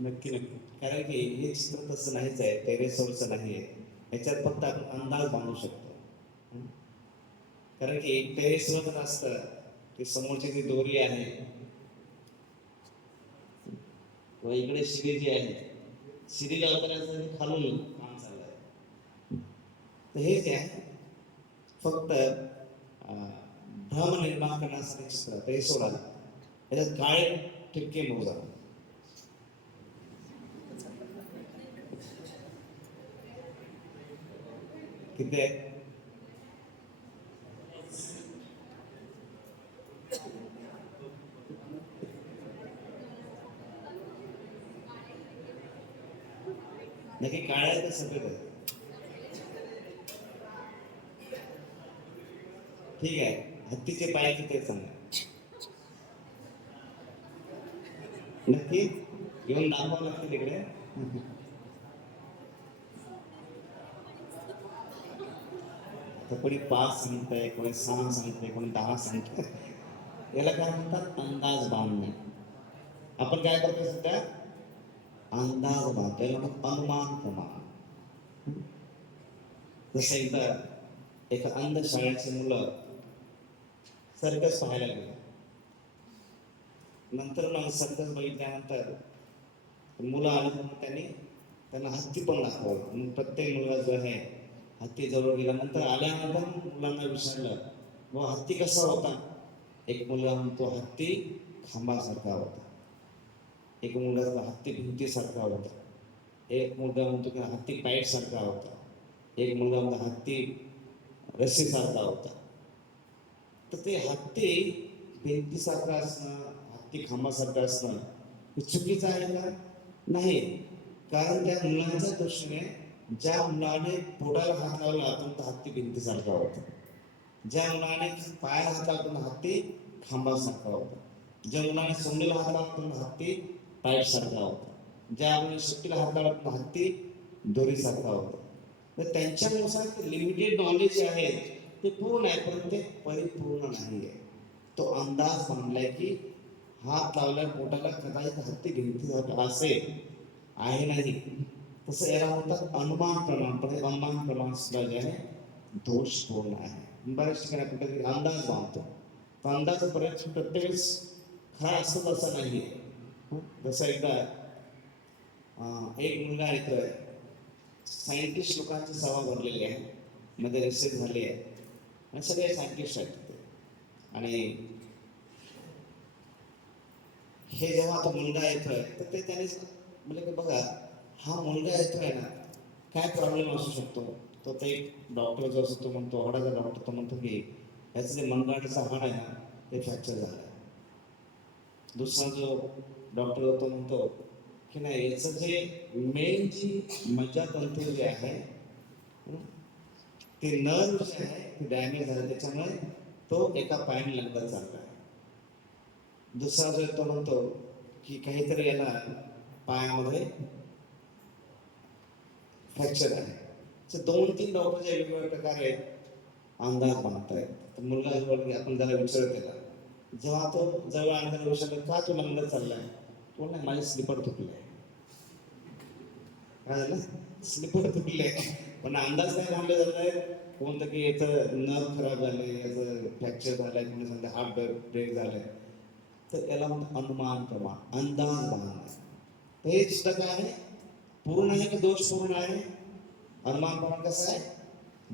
नक्की नक्की. कारण की हे चित्र तसं नाहीच आहे, टेरेसवरचं नाही आहे. याच्यात फक्त आपण अंदाज बांधू शकतो. हं? कारण की टेरेसवर जर असतं की समोरची जी दोरी आहे किंवा इकडे शिडी जी आहे, शिडी लावताना खालून काम चाललंय. तर हे जे आहे फक्त भ्रम निर्माण करण्यासाठी चित्र टेरेसवर आलं. त्याच्यात काळे ठिपके मोजा किती आहे. नक्की काळ्या आहे तर सफेद आहे. ठीक आहे, हत्तीचे पाय किती आहेत सांगा. नक्की घेऊन दाखवावं लागतं तिकडे. तर कोणी 5 सांगतंय, कोणी 6 सांगतंय, कोणी 10 सांगतंय. याला काय म्हणतात, अंदाज बांधणे. आपण काय करतो सध्या, अंदाज बांधतो, याला मग अनुमान प्रमाण. जसं एकदा एका अंध शाळेची मुलं सर्कस पाहायला गेले. नंतर मग सर्कस बघितल्यानंतर मुलं आली म्हणून त्यांना हत्ती पण दाखवलं. मग प्रत्येक मुलगा जो आहे हत्ती जवळ गेला. नंतर आल्यानंतर मुलांना विचारलं, व हत्ती कसा होता. एक मुलगा म्हणतो हत्ती खांबासारखा होता. एक मुलगा हत्ती भिंतीसारखा होता. एक मुलगा म्हणतो की हत्ती पाईट सारखा होता. एक मुलगा म्हणतो हत्ती रस्सीसारखा होता. तर ते हत्ती भिंतीसारखा असणं, हत्ती खांबासारखा असणं हे चुकीचं आहे का, नाही. कारण त्या मुलांच्या दृष्टीने ज्या मुलाने पोटाला हात लावला तो हत्ती भिंतीसारखा होता. ज्या मुलाने पायाला हात लावला तो हत्ती खांबासारखा होता. ज्या मुलाने सोंडीला हात लावला तो हत्ती पाईट सारखा होता. ज्या मुलाने शक्तीला हात लावला तो हत्ती दोरीसारखा होता. तर त्यांच्यानुसार लिमिटेड नॉलेज जे आहे ते पूर्ण आहे, पण ते परिपूर्ण नाही आहे. तो अंदाज बांधलाय की हात लावल्या पोटाला कदाचित हत्ती भिंतीसारखा असेल, आहे नाही. तसं याला म्हणतात अनुमान प्रमाण. पण हे अनुमान प्रमाण सुद्धा जे आहे दोषपूर्ण आहे. बऱ्याच ठिकाणी आपण कधी अंदाज बांधतो, तो अंदाज प्रत्येक वेळेस खरा असत असं नाही आहे. जसं एकदा एक मुलगा येतोय, सायंटिस्ट लोकांची सभा भरलेली आहे, मध्ये रिसर्च झाली आहे आणि सगळे सायंटिस्ट आहेत तिथे. आणि हे जेव्हा तो मुलगा येतोय तर ते त्याने म्हणजे की बघा, हा मुलगा येतोय ना, काय प्रॉब्लेम असू शकतो. तो ते एक डॉक्टर जो असतो तो म्हणतो, हाडाचा डॉक्टर तो म्हणतो की याचं जे मनगाडीचा हाड आहे ना ते फ्रॅक्चर झालं. दुसरा जो डॉक्टर होतो म्हणतो की नाही, याचं जे मेन जी मज्जातंतू जे आहे ते नर्व जे आहे ते डॅमेज झालं, त्याच्यामुळे तो एका पायाने लंगडत चालला आहे. दुसरा जो तो म्हणतो की काहीतरी याला पायामध्ये फ्रॅक्चर आहे. 2-3 डॉक्टरच्या वेगवेगळ्या प्रकारे अंदाज बांधतायत. तर मुलगा जवळ आपण त्याला विचारत त्याला, जेव्हा तो जवळ आणताना विचारलं का तू लंगडत चाललाय, तो नाही माझे स्लिपर तुटले. काय झालं, स्लिपर तुटले. पण अंदाज काय बांधले जात, कोणतं की याचं नर्व खराब झाले, याचं फ्रॅक्चर झालंय, कोणी सांगते हार्ट ब्रेक झालंय. तर याला म्हणतात अनुमान प्रमाण, अंदाज बांधणे. तर हे सुद्धा काय आहे, पूर्ण आहे की दोषपूर्ण आहे. अनुमान प्रमाण कसं आहे,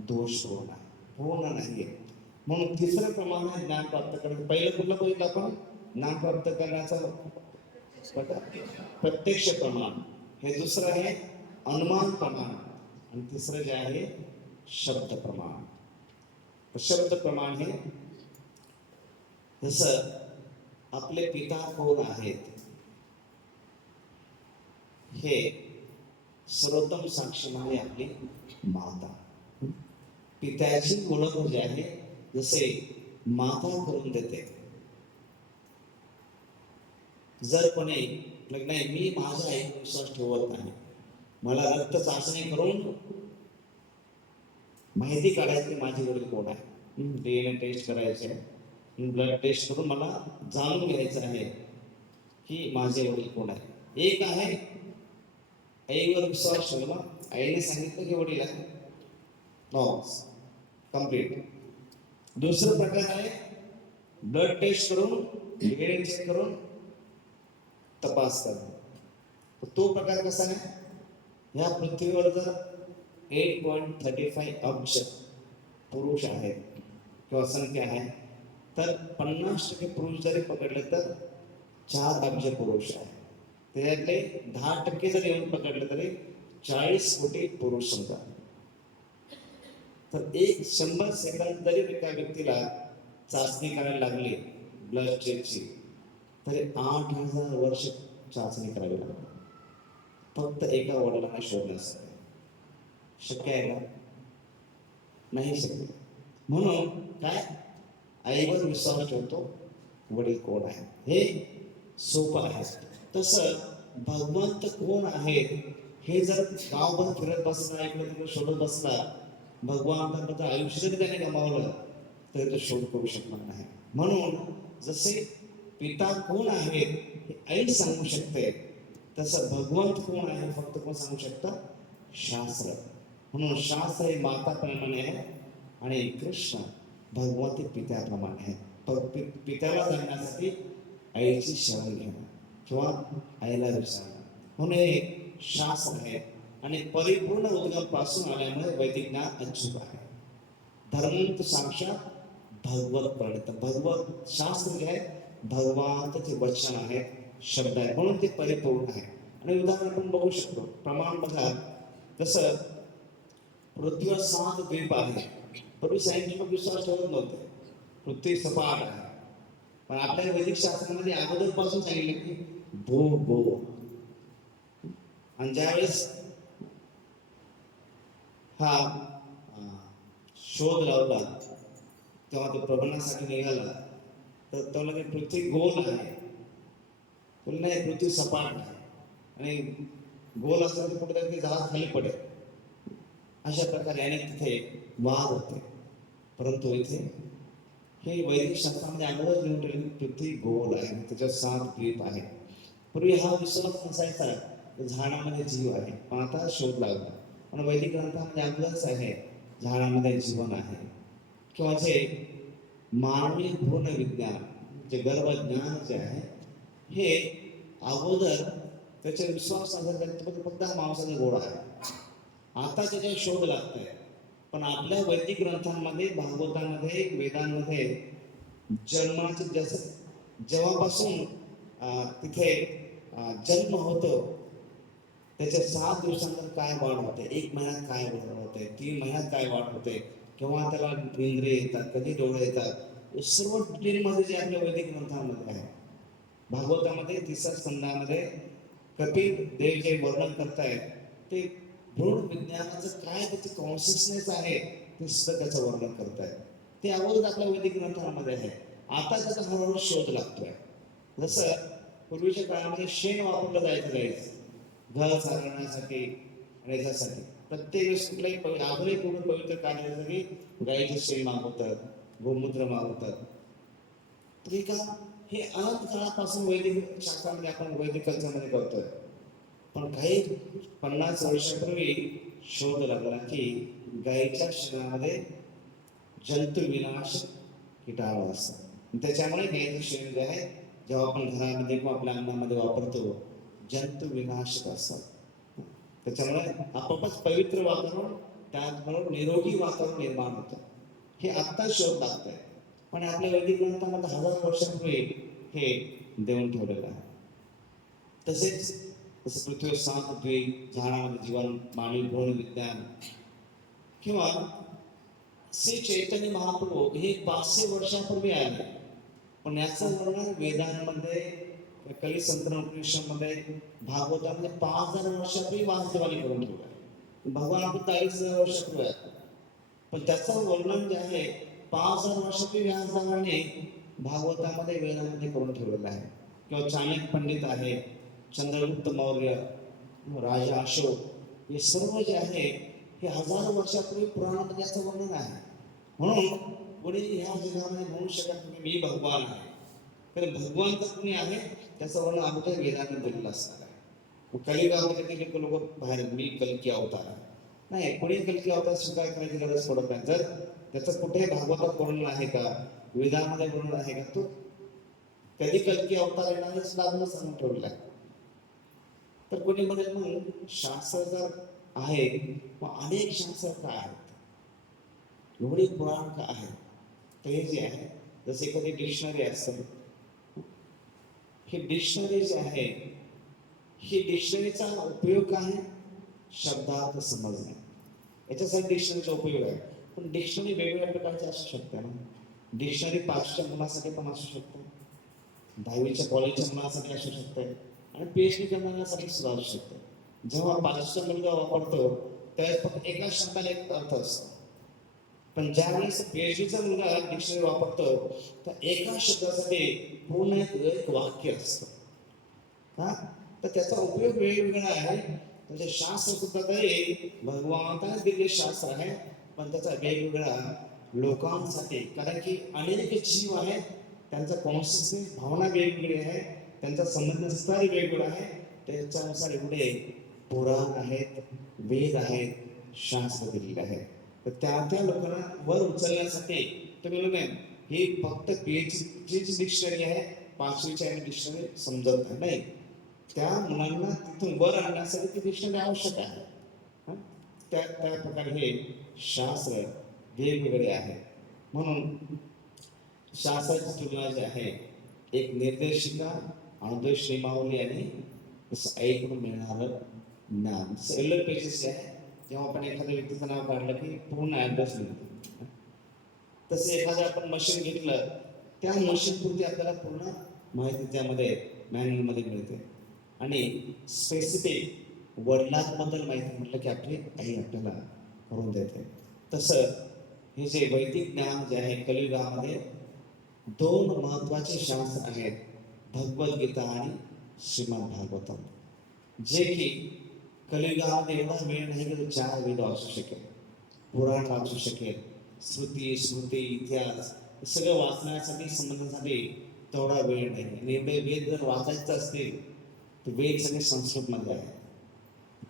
दोषपूर्ण आहे, पूर्ण नाही आहे. म्हणून तिसरं प्रमाण आहे ज्ञान प्राप्त करण्याचं. पहिलं कुठलं बघितलं आपण, ज्ञान प्राप्त करण्याचं प्रत्यक्ष प्रमाण. हे दुसरं आहे अनुमान प्रमाण. आणि तिसरं जे आहे शब्द प्रमाण. शब्द प्रमाण हे जसं आपले पिता कोण आहेत हे सर्वोत्तम साक्षी म्हणजे आपली माता. पित्याची ओळख जी आहे जसे माता करून देते. जर कोणी नाही मी माझ्या आईवर विश्वास ठेवत नाही, मला रक्त चाचणी करून माहिती काढायची माझे वडील कोण आहे, डीएनए टेस्ट करायचे, ब्लड टेस्ट करून मला जाणून घ्यायचं आहे की माझे वडील कोण आहे. एक आहे आईवर विश्वास ठेवला, आईने सांगितलं की वडील आहे, कम्प्लीट. दुसरं प्रकार आहे ब्लड टेस्ट करून डीएनए चेक करून तपास करणं. तो प्रकार कसा आहे, या पृथ्वीवर जर 8.35 अब्ज पुरुष आहेत किंवा संख्या आहे, तर 50% पुरुष जरी पकडले तर 4 अब्ज पुरुष आहे. त्यातले 10% जरी येऊन पकडले तरी 40 कोटी पुरुष समजा. तर 100 सेकंद जरी एका व्यक्तीला चाचणी करायला लागली ब्लड चेकची, तरी 8,000 वर्ष चाचणी करावी लागते फक्त एका वडिलांना शोधण्यासाठी. शक्य आहे का? नाही शक्य. म्हणून काय, आईवर विश्वास ठेवतो, वडील कोण आहे हे सोपं आहे. तसं भगवंत कोण आहे हे जर गावभर फिरत बसला, इकडे तिकडे शोधत बसला, भगवंताबद्दल आयुष्य जरी त्याने गमावलं तरी तो शोध करू शकणार नाही. म्हणून जसे पिता कोण आहे हे आई सांगू शकते, तसं भगवंत कोण आहे फक्त कोण सांगू शकतं, शास्त्र. म्हणून शास्त्र हे माताप्रमाणे आहे आणि कृष्ण भगवंत पित्याप्रमाणे आहे. पित्याला जाणण्यासाठी आईची शरण घेणं किंवा आईला विचारणं, म्हणून हे शास्त्र आहे. आणि परिपूर्ण उद्गम पासून आल्यामुळे वैदिक ज्ञान अचूक आहे. धर्म साक्षात भगवत प्रणित, भगवत शास्त्र जे आहे भगवंताचे वचन आहे, शब्द आहे, म्हणून ते परिपूर्ण आहे. आणि उदाहरण आपण बघू शकतो, प्रमाण बघा. जसं पृथ्वीवर 7 द्वीप आहे. पूर्वी सायंटिफिक विश्वास ठेवत नव्हते, पृथ्वी सपाट आहे. पण आपल्या वैदिक शास्त्रामध्ये अगोदर पासून सांगितले की भू भू. आणि ज्यावेळेस हा शोध लावला तेव्हा तो प्रबंधासाठी निघाला, तर तो लगे पृथ्वी गोल आहे, नाही पृथ्वी सपाट आहे. आणि गोल असलं तर कुठेतरी ते जहाज खाली पडेल, अशा प्रकारे अनेक तिथे वाद होते. परंतु इथे हे वैदिक शास्त्रामध्ये अगोदर लिहून ठेवले पृथ्वी गोल आहे, त्याच्यात 7 द्वीप आहे. पूर्वी हा विश्वास नसायचा, झाडामध्ये जीव आहे, पण आता शोध लागला. पण वैदिक ग्रंथामध्ये अगोदरच आहे झाडामध्ये जीवन आहे. किंवा जे मानवी भ्रूण विज्ञान, जे गर्भज्ञान जे आहे हे अगोदर त्याचे विश्वास फक्त हा मांसाचा गोळा आहे. आता त्याचे शोध लागत आहे. पण आपल्या वैदिक ग्रंथांमध्ये, भागवतामध्ये, वेदांमध्ये जन्माचे जेव्हापासून तिथे जन्म होतो त्याच्या 7 दिवसांनंतर काय वाढ होते, 1 महिन्यात काय वाढ होते, 3 महिन्यात काय वाढ होते, केव्हा त्याला इंद्रिय येतात, कधी डोळे येतात, सर्व डिटेलमध्ये जे आपल्या वैदिक ग्रंथांमध्ये आहे. भागवतामध्ये 3ऱ्या स्कंदामध्ये कपिल देव जे वर्णन करतायत ते भ्रूण विज्ञानाचं काय त्याची कॉन्शियसनेस आहे ते सुद्धा त्याचं वर्णन करतायत. ते अगोदर आपल्या वैदिक ग्रंथांमध्ये आहे. आता त्याचा हळूहळू शोध लागतोय. जसं पूर्वीच्या काळामध्ये शेण वापरलं जायचं घर सारवण्यासाठी आणि याच्यासाठी. प्रत्येक वेळेस कुठलाही आधुनिक पूर्ण पवित्र कार्यासाठी गाईचं शेण मागवतात, गोमूत्र मागवतात. तरी का हे अनंत काळापासून वैदिक शास्त्रामध्ये आपण वैदिक कल्चरमध्ये करतोय. पण काही 50 वर्षापूर्वी शोध लागला की गाईच्या शेणामध्ये जंतुविनाश कीटाणू असतात. त्याच्यामुळे गाईचं शेण जे आहे जेव्हा आपण घरामध्ये किंवा आपल्या अन्नामध्ये वापरतो जंतुविनाशक असतात. त्याच्यामुळे आपोआपच पवित्र वातावरण, त्याचबरोबर निरोगी वातावरण निर्माण होतं. हे आत्ता शोध लागत आहे. पण आपल्या वैदिक ग्रंथामध्ये 1000 वर्षापूर्वी हे देऊन ठेवलेलं आहे. तसेच पृथ्वीवर 7 द्वीप, झाडामध्ये जीवन, मानवी भ्रूण विज्ञान, किंवा श्री चैतन्य महाप्रभू हे 500 वर्षापूर्वी आले. पण याचं वर्णन वेदांमध्ये, कली संतन उपनिषदमध्ये, भागवतामध्ये 5000 वर्षापूर्वी वासुदेवाने करून ठेवलं. भगवान आपण 40,000 वर्षापूर्वी आहे. पण त्याचं वर्णन जे आहे 5000 वर्षापूर्वी व्यासदेवाने भागवतामध्ये, वेदांमध्ये करून ठेवलेलं आहे. किंवा चाणक्य पंडित आहे, चंद्रगुप्त मौर्य, राजा अशोक, हे सर्व जे आहे हे हजारो वर्षापूर्वी पुराणामध्ये याचं वर्णन आहे. म्हणून कोणी ह्या जगामध्ये म्हणू शकत नाही मी भगवान आहे. कारण भगवान तर कोणी आहे त्याचं वर्णन अगोदर वेदांनी दिलेलं असणार आहे. कलियुगामध्ये गेले लोक बाहेर मी कल्की अवतार आहे. नाही, कोणी कल्की अवतार स्वीकार करायची गरज पडत नाही. जर त्याचं कुठे भागवतात वर्णन आहे का, वेदामध्ये वर्णन आहे का, तो कधी कल्की अवतार येणार हे सुद्धा आपण सांगून ठेवलेलं आहे. तर कोणी म्हणेल मग शास्त्र जर आहे मग अनेक शास्त्र काय आहेत, एवढे पुराण का आहे. तर हे जे आहे जसे एखादी डिक्शनरी असते, ही डिक्शनरी जी आहे ही डिक्शनरीचा उपयोग काय आहे, शब्दार्थ समजणे, याच्यासाठी डिक्शनरीचा उपयोग आहे. पण डिक्शनरी वेगवेगळ्या प्रकारची असू शकते ना. डिक्शनरी 5च्या मुलासाठी पण असू शकते, 10वीच्या कॉलेजच्या मुलासाठी असू शकते आणि PhD करणाऱ्यासाठी सुद्धा असू शकते. जेव्हा 5चा मुलगा वापरतो त्यावेळेस फक्त एका शब्दाला एक अर्थ असतो, पण ज्यावेळेस PhDचा मुलगा डिक्शनरी वापरतो तर एका शब्दासाठी पूर्ण एक वाक्य असतं. हा, तर त्याचा उपयोग वेगवेगळा आहे. म्हणजे शास्त्र सुद्धा तरी भगवंताने दिलेले शास्त्र आहे, पण त्याचा वेगवेगळा लोकांसाठी, कारण की अनेक जीव आहेत, त्यांचा कॉन्शियसनेस भावना वेगवेगळी आहे, त्यांचा संबंध स्तर वेगवेगळा आहे. त्याच्यानुसार एवढे पुराण आहेत, वेद आहेत, शास्त्र दिलेले आहे. तर त्या लोकांना वर उचलण्यासाठी तुम्ही लोक ही फक्त PhDची डिक्शनरी आहे, 5वीच्या डिक्शनरी समजत नाही. त्या मुलांना तिथून वर आणण्यासाठी ती डिक्शनरी आवश्यक आहे. त्या प्रकारे हे शास्त्र वेगवेगळे आहे. म्हणून शास्त्राची तुलना जी आहे एक निर्देशिका, अनुदेश, नियमावली आणि ऐकून मिळणारं ज्ञान. सेल्युलर पेजेस आहे, जेव्हा आपण एखाद्या व्यक्तीचं नाव काढलं की पूर्ण ऍड्रेस लिहितो. तसं एखादं आपण मशीन घेतलं, त्या मशीन पुरती आपल्याला पूर्ण माहिती त्यामध्ये मॅन्युअलमध्ये मिळते. आणि स्पेसिफिक वडिलांबद्दल माहिती म्हटलं की आपली आई आपल्याला करून देते. तसं हे जे वैदिक ज्ञान जे आहे कलियुगामध्ये 2 महत्वाचे शास्त्र आहेत, भगवद्गीता आणि श्रीमद भागवतम, जे की कलियुगामध्ये एवढा वेळ नाही की 4 वेद वाचू शकेल, पुराण वाचू शकेल, श्रुती स्मृती इतिहास सगळं वाचण्यासाठी संबंधासाठी तेवढा वेळ नाही. आणि एवढे वेद जर वाचायचं असतील तर वेद सगळे संस्कृतमध्ये आहे.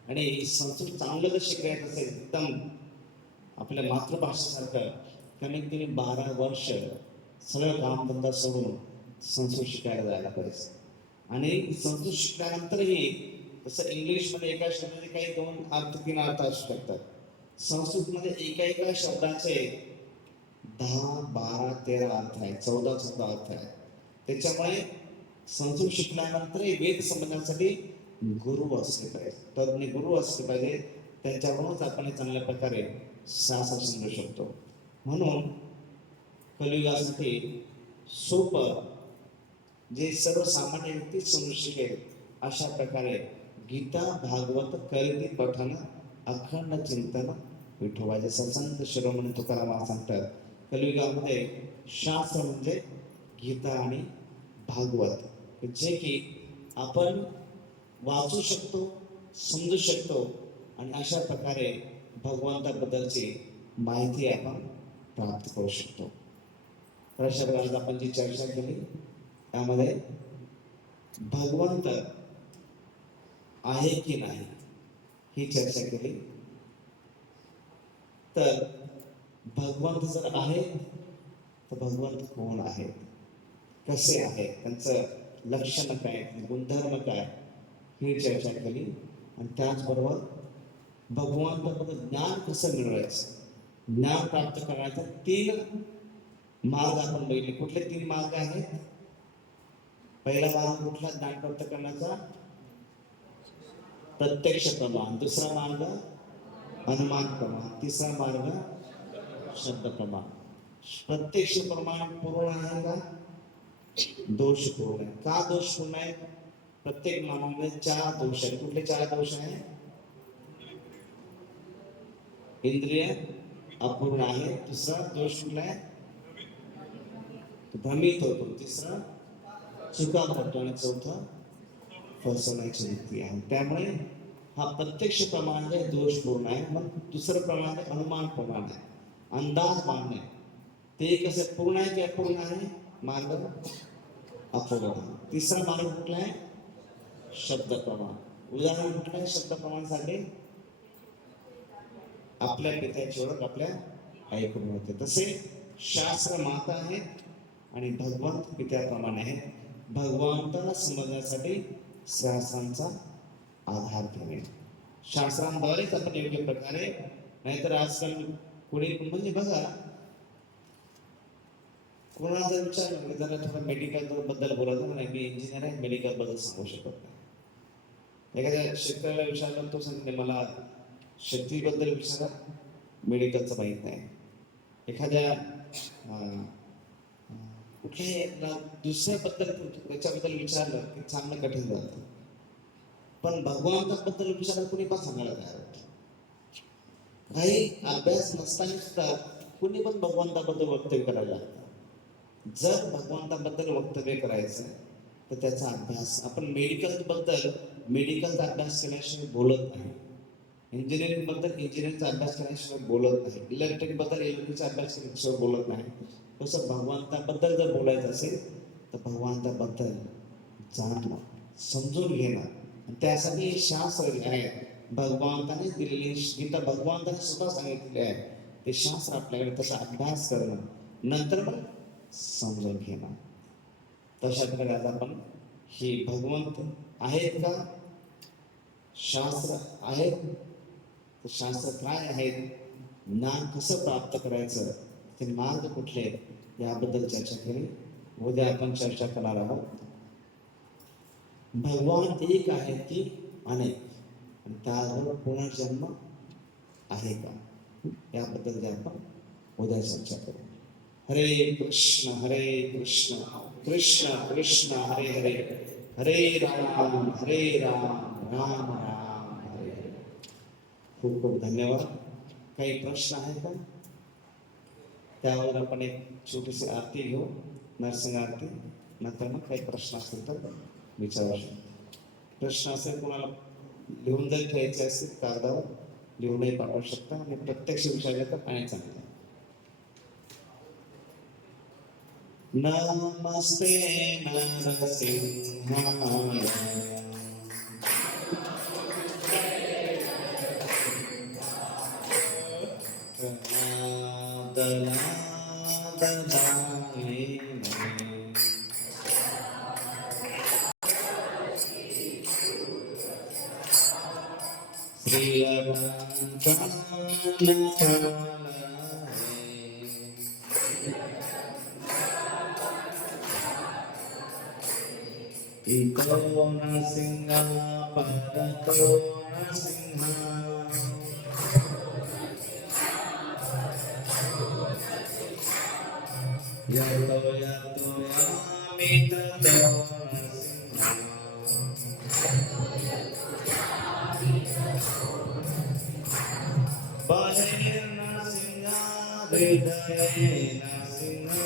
आणि संस्कृत चांगलं जर शिकायचं असेल एकदम आपल्या मातृभाषेसारखं, कमीत कमी 12 वर्ष सगळं कामधंदा सोडून संस्कृत शिकायला जायला पाहिजे. आणि संस्कृत शिकल्यानंतरही जसं इंग्लिशमध्ये एका शब्दाचे काही 2 अर्थ 3 अर्थ असू शकतात, संस्कृतमध्ये एका शब्दाचे 10, 12, 13 अर्थ आहेत, 14 अर्थ आहेत. त्याच्यामुळे संस्कृत शिकल्यानंतरही वेद समजण्यासाठी गुरु असले पाहिजे, तज्ञ गुरु असले पाहिजे. त्यांच्याकडूनच आपण चांगल्या प्रकारे शास्त्र समजू शकतो. म्हणून कलियुगासाठी सोपं, जे सर्वसामान्य व्यक्ती समजू शकेल अशा प्रकारे गीता भागवत करिती पठन अखंड चिंतन विठोबाचे संत शिरोमणी तुकाराम सांगतात, कलियुगामध्ये शास्त्र म्हणजे गीता आणि भागवत, जे की आपण वाचू शकतो, समजू शकतो आणि अशा प्रकारे भगवंताबद्दलची माहिती आपण प्राप्त करू शकतो. अशा प्रकारे आपण जी चर्चा केली त्यामध्ये भगवंत आहे की नाही ही चर्चा केली. तर भगवंत जर आहे तर भगवंत कोण आहे, कसे आहे, त्यांचं लक्षण काय, गुणधर्म काय, ही चर्चा केली. आणि त्याचबरोबर भगवंताबद्दल ज्ञान कसं मिळवायचं, ज्ञान प्राप्त करण्याचे 3 मार्ग आपण बघितले. कुठले 3 मार्ग आहेत? पहिला मार्ग कुठला ज्ञान प्राप्त करण्याचा? प्रत्यक्ष प्रमाण. दुसरा मार्ग अनुमान प्रमाण. तिसरा मार्ग शब्द प्रमाण. प्रत्यक्ष प्रमाण पूर्ण आहे का? दोषपूर्ण आहे. का दोषपूर्ण आहे? प्रत्येक मानवामध्ये 4 दोष आहेत. कुठले 4 दोष आहेत? इंद्रिय अपूर्ण आहे. दुसरा दोष कुठला आहे? भ्रमित होतो. तिसरा चुका करतो आणि चौथा फसवण्याची वृत्ती आहे. त्यामुळे हा प्रत्यक्ष प्रमाण आहे, दोषपूर्ण आहे. मग दुसरं प्रमाण आहे अनुमान प्रमाण आहे, अंदाज मानणे. ते कसं पूर्ण आहे की अपूर्ण आहे? मार्ग अपूर्ण. तिसरा मार्ग कुठला आहे? शब्द प्रमाण. उदाहरण कुठलं आहे शब्द प्रमाणासाठी? आपल्या पित्याची ओळख आपल्या आईकडून होते. तसे शास्त्र माता आहेत आणि भगवंत पित्याप्रमाणे आहे. भगवंताला समजण्यासाठी शास्त्रांचा आधार घेणे, शास्त्रांद्वारेच आपण योग्य प्रकारे. नाहीतर आजकाल कोणी म्हणजे बघा, कोणाला जर विचारलं जरा थोडं मेडिकल बद्दल बोलायचं नाही, मी इंजिनियर आहे, मेडिकल बद्दल सांगू शकत नाही. एखाद्या शेतकऱ्याला विचारलं तो सांगते मला शेतीबद्दल विचारा, मेडिकलचं माहीत नाही. एखाद्या कुठल्या दुसऱ्याबद्दल त्याच्याबद्दल विचारलं की चांगलं कठीण जातं. पण भगवंताबद्दल विचारलं कुणी पण सांगायला तयार होतं. काही अभ्यास नसताना सुद्धा कुणी पण भगवंताबद्दल वक्तव्य करायला लागतं. जर भगवंताबद्दल वक्तव्य करायचं तर त्याचा अभ्यास, आपण मेडिकलचा अभ्यास केल्याशिवाय बोलत नाही. इंजिनिअरिंग बद्दल इंजिनिअरिंगचा अभ्यास केल्याशिवाय बोलत नाही. इलेक्ट्रिक बद्दल इलेक्ट्रिकचा अभ्यास केल्याशिवाय बोलत नाही. तसं भगवंताबद्दल जर बोलायचं असेल तर भगवंताबद्दल जाणणं, समजून घेणं, त्यासाठी शास्त्र आहे. भगवंताने दिलेली गीता भगवंताने स्वतः सांगितलेले आहे. ते शास्त्र आपल्याकडे तसा अभ्यास करणं, नंतर मग समजून घेणं. तशा प्रकारे आज आपण ही भगवंत आहेत का, शास्त्र आहेत, शास्त्र काय आहेत, ज्ञान कसं प्राप्त करायचं, ते मार्ग कुठले, याबद्दल चर्चा केली. उद्या आपण चर्चा करणार आहोत भगवान एक आहे की अनेक, आणि त्यावर पुनर्जन्म आहे का, याबद्दल जे आपण उद्या चर्चा करू. हरे कृष्ण कृष्ण कृष्ण हरे हरे, हरे राम राम राम हरे हरे. खूप खूप धन्यवाद. काही प्रश्न आहे का? त्यावर आपण एक छोटीशी आरती घेऊ, नरसिंह आरती. नंतर मग काही प्रश्न असतील तर विचारू शकतो. प्रश्न असेल कोणाला लिहून जर घ्यायचे असतील कागदावर लिहूनही पाठवू शकता, आणि प्रत्यक्ष विचारले तर आणि चांगलं. नमस्ते नरसिंहाय, इतो नरसिंहा परतो नरसिंहा, यतो यतो यामि ततो नरसिंहा, बहिर्नरसिंहा हृदये नरसिंहा,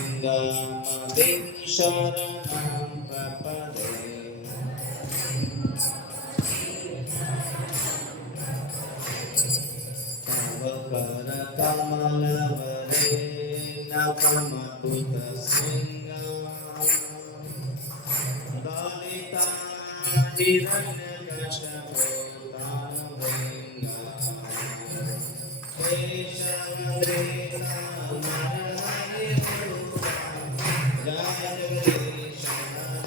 नरसिंहामदिं शरणं प्रपदे, तव करकमलवरे नमतु तस्मिन्, दलिता हिरण्यकश्यपो दानवेन्द्र, केशवदेता नरहरि जय जगदीश हरे,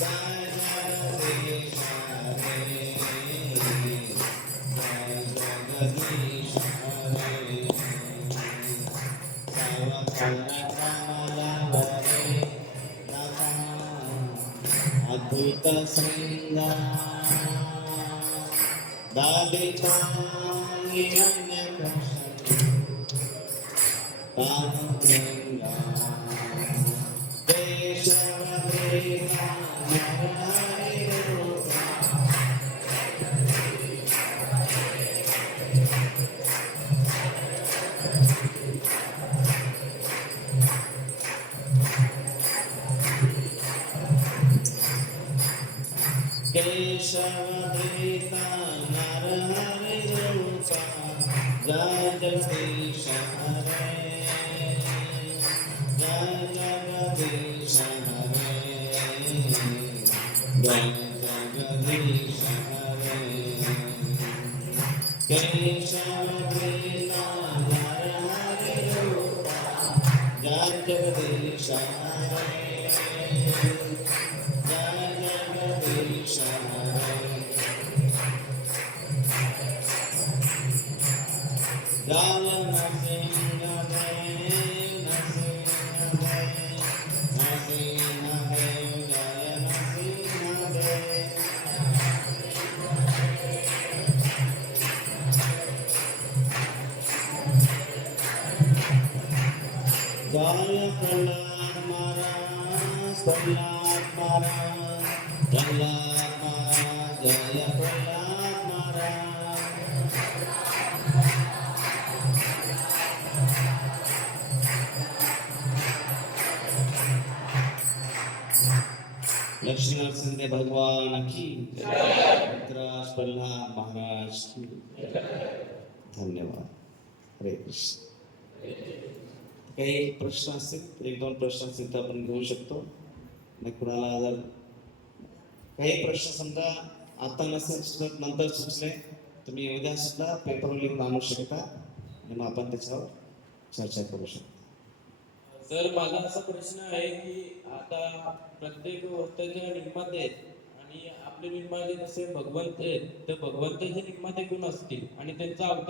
जय जगदीश हरे, जय जगदीश हरे. तव करकमलवरे अद्भुत श्रृंगा, दलिता हिरण्यकश्यपो दानवेन्द्र, केशवदेता नरहरि केशवधृता नरहरि रूपा जय जगदीश हरे जय जगदीश हरे जय जगदीश हरे केशवधृता नरहरि रूपा जय जगदीश हरे जय जगदीश हरे जय नरसिंह देव नरसिंह देव नरसिंह देव जय नरसिंह देव जय प्रहलाद महाराज प्रहलाद महाराज प्रहलाद महाराज जय प्रहलाद महाराज लक्ष्मी नरसिंह भगवान की धृतराज प्रहलाद महाराज की धन्यवाद. हरे कृष्ण. काही प्रश्न असतील, एक दोन प्रश्न असतील तर आपण घेऊ शकतो. नाही कुणाला जर काही प्रश्न समजा आता नसेल सुचत नंतर सुचले तुम्ही उद्या सुद्धा पेपरवर लिहून आणू शकता आणि मग आपण त्याच्यावर चर्चा करू शकतो. सर माझा असा प्रश्न आहे की आता प्रत्येक वक्त्याच्या निर्माते आहेत आणि आपले निर्माते जसे भगवंत आहेत तर भगवंताचे निर्माते कोण असतील आणि त्यांचा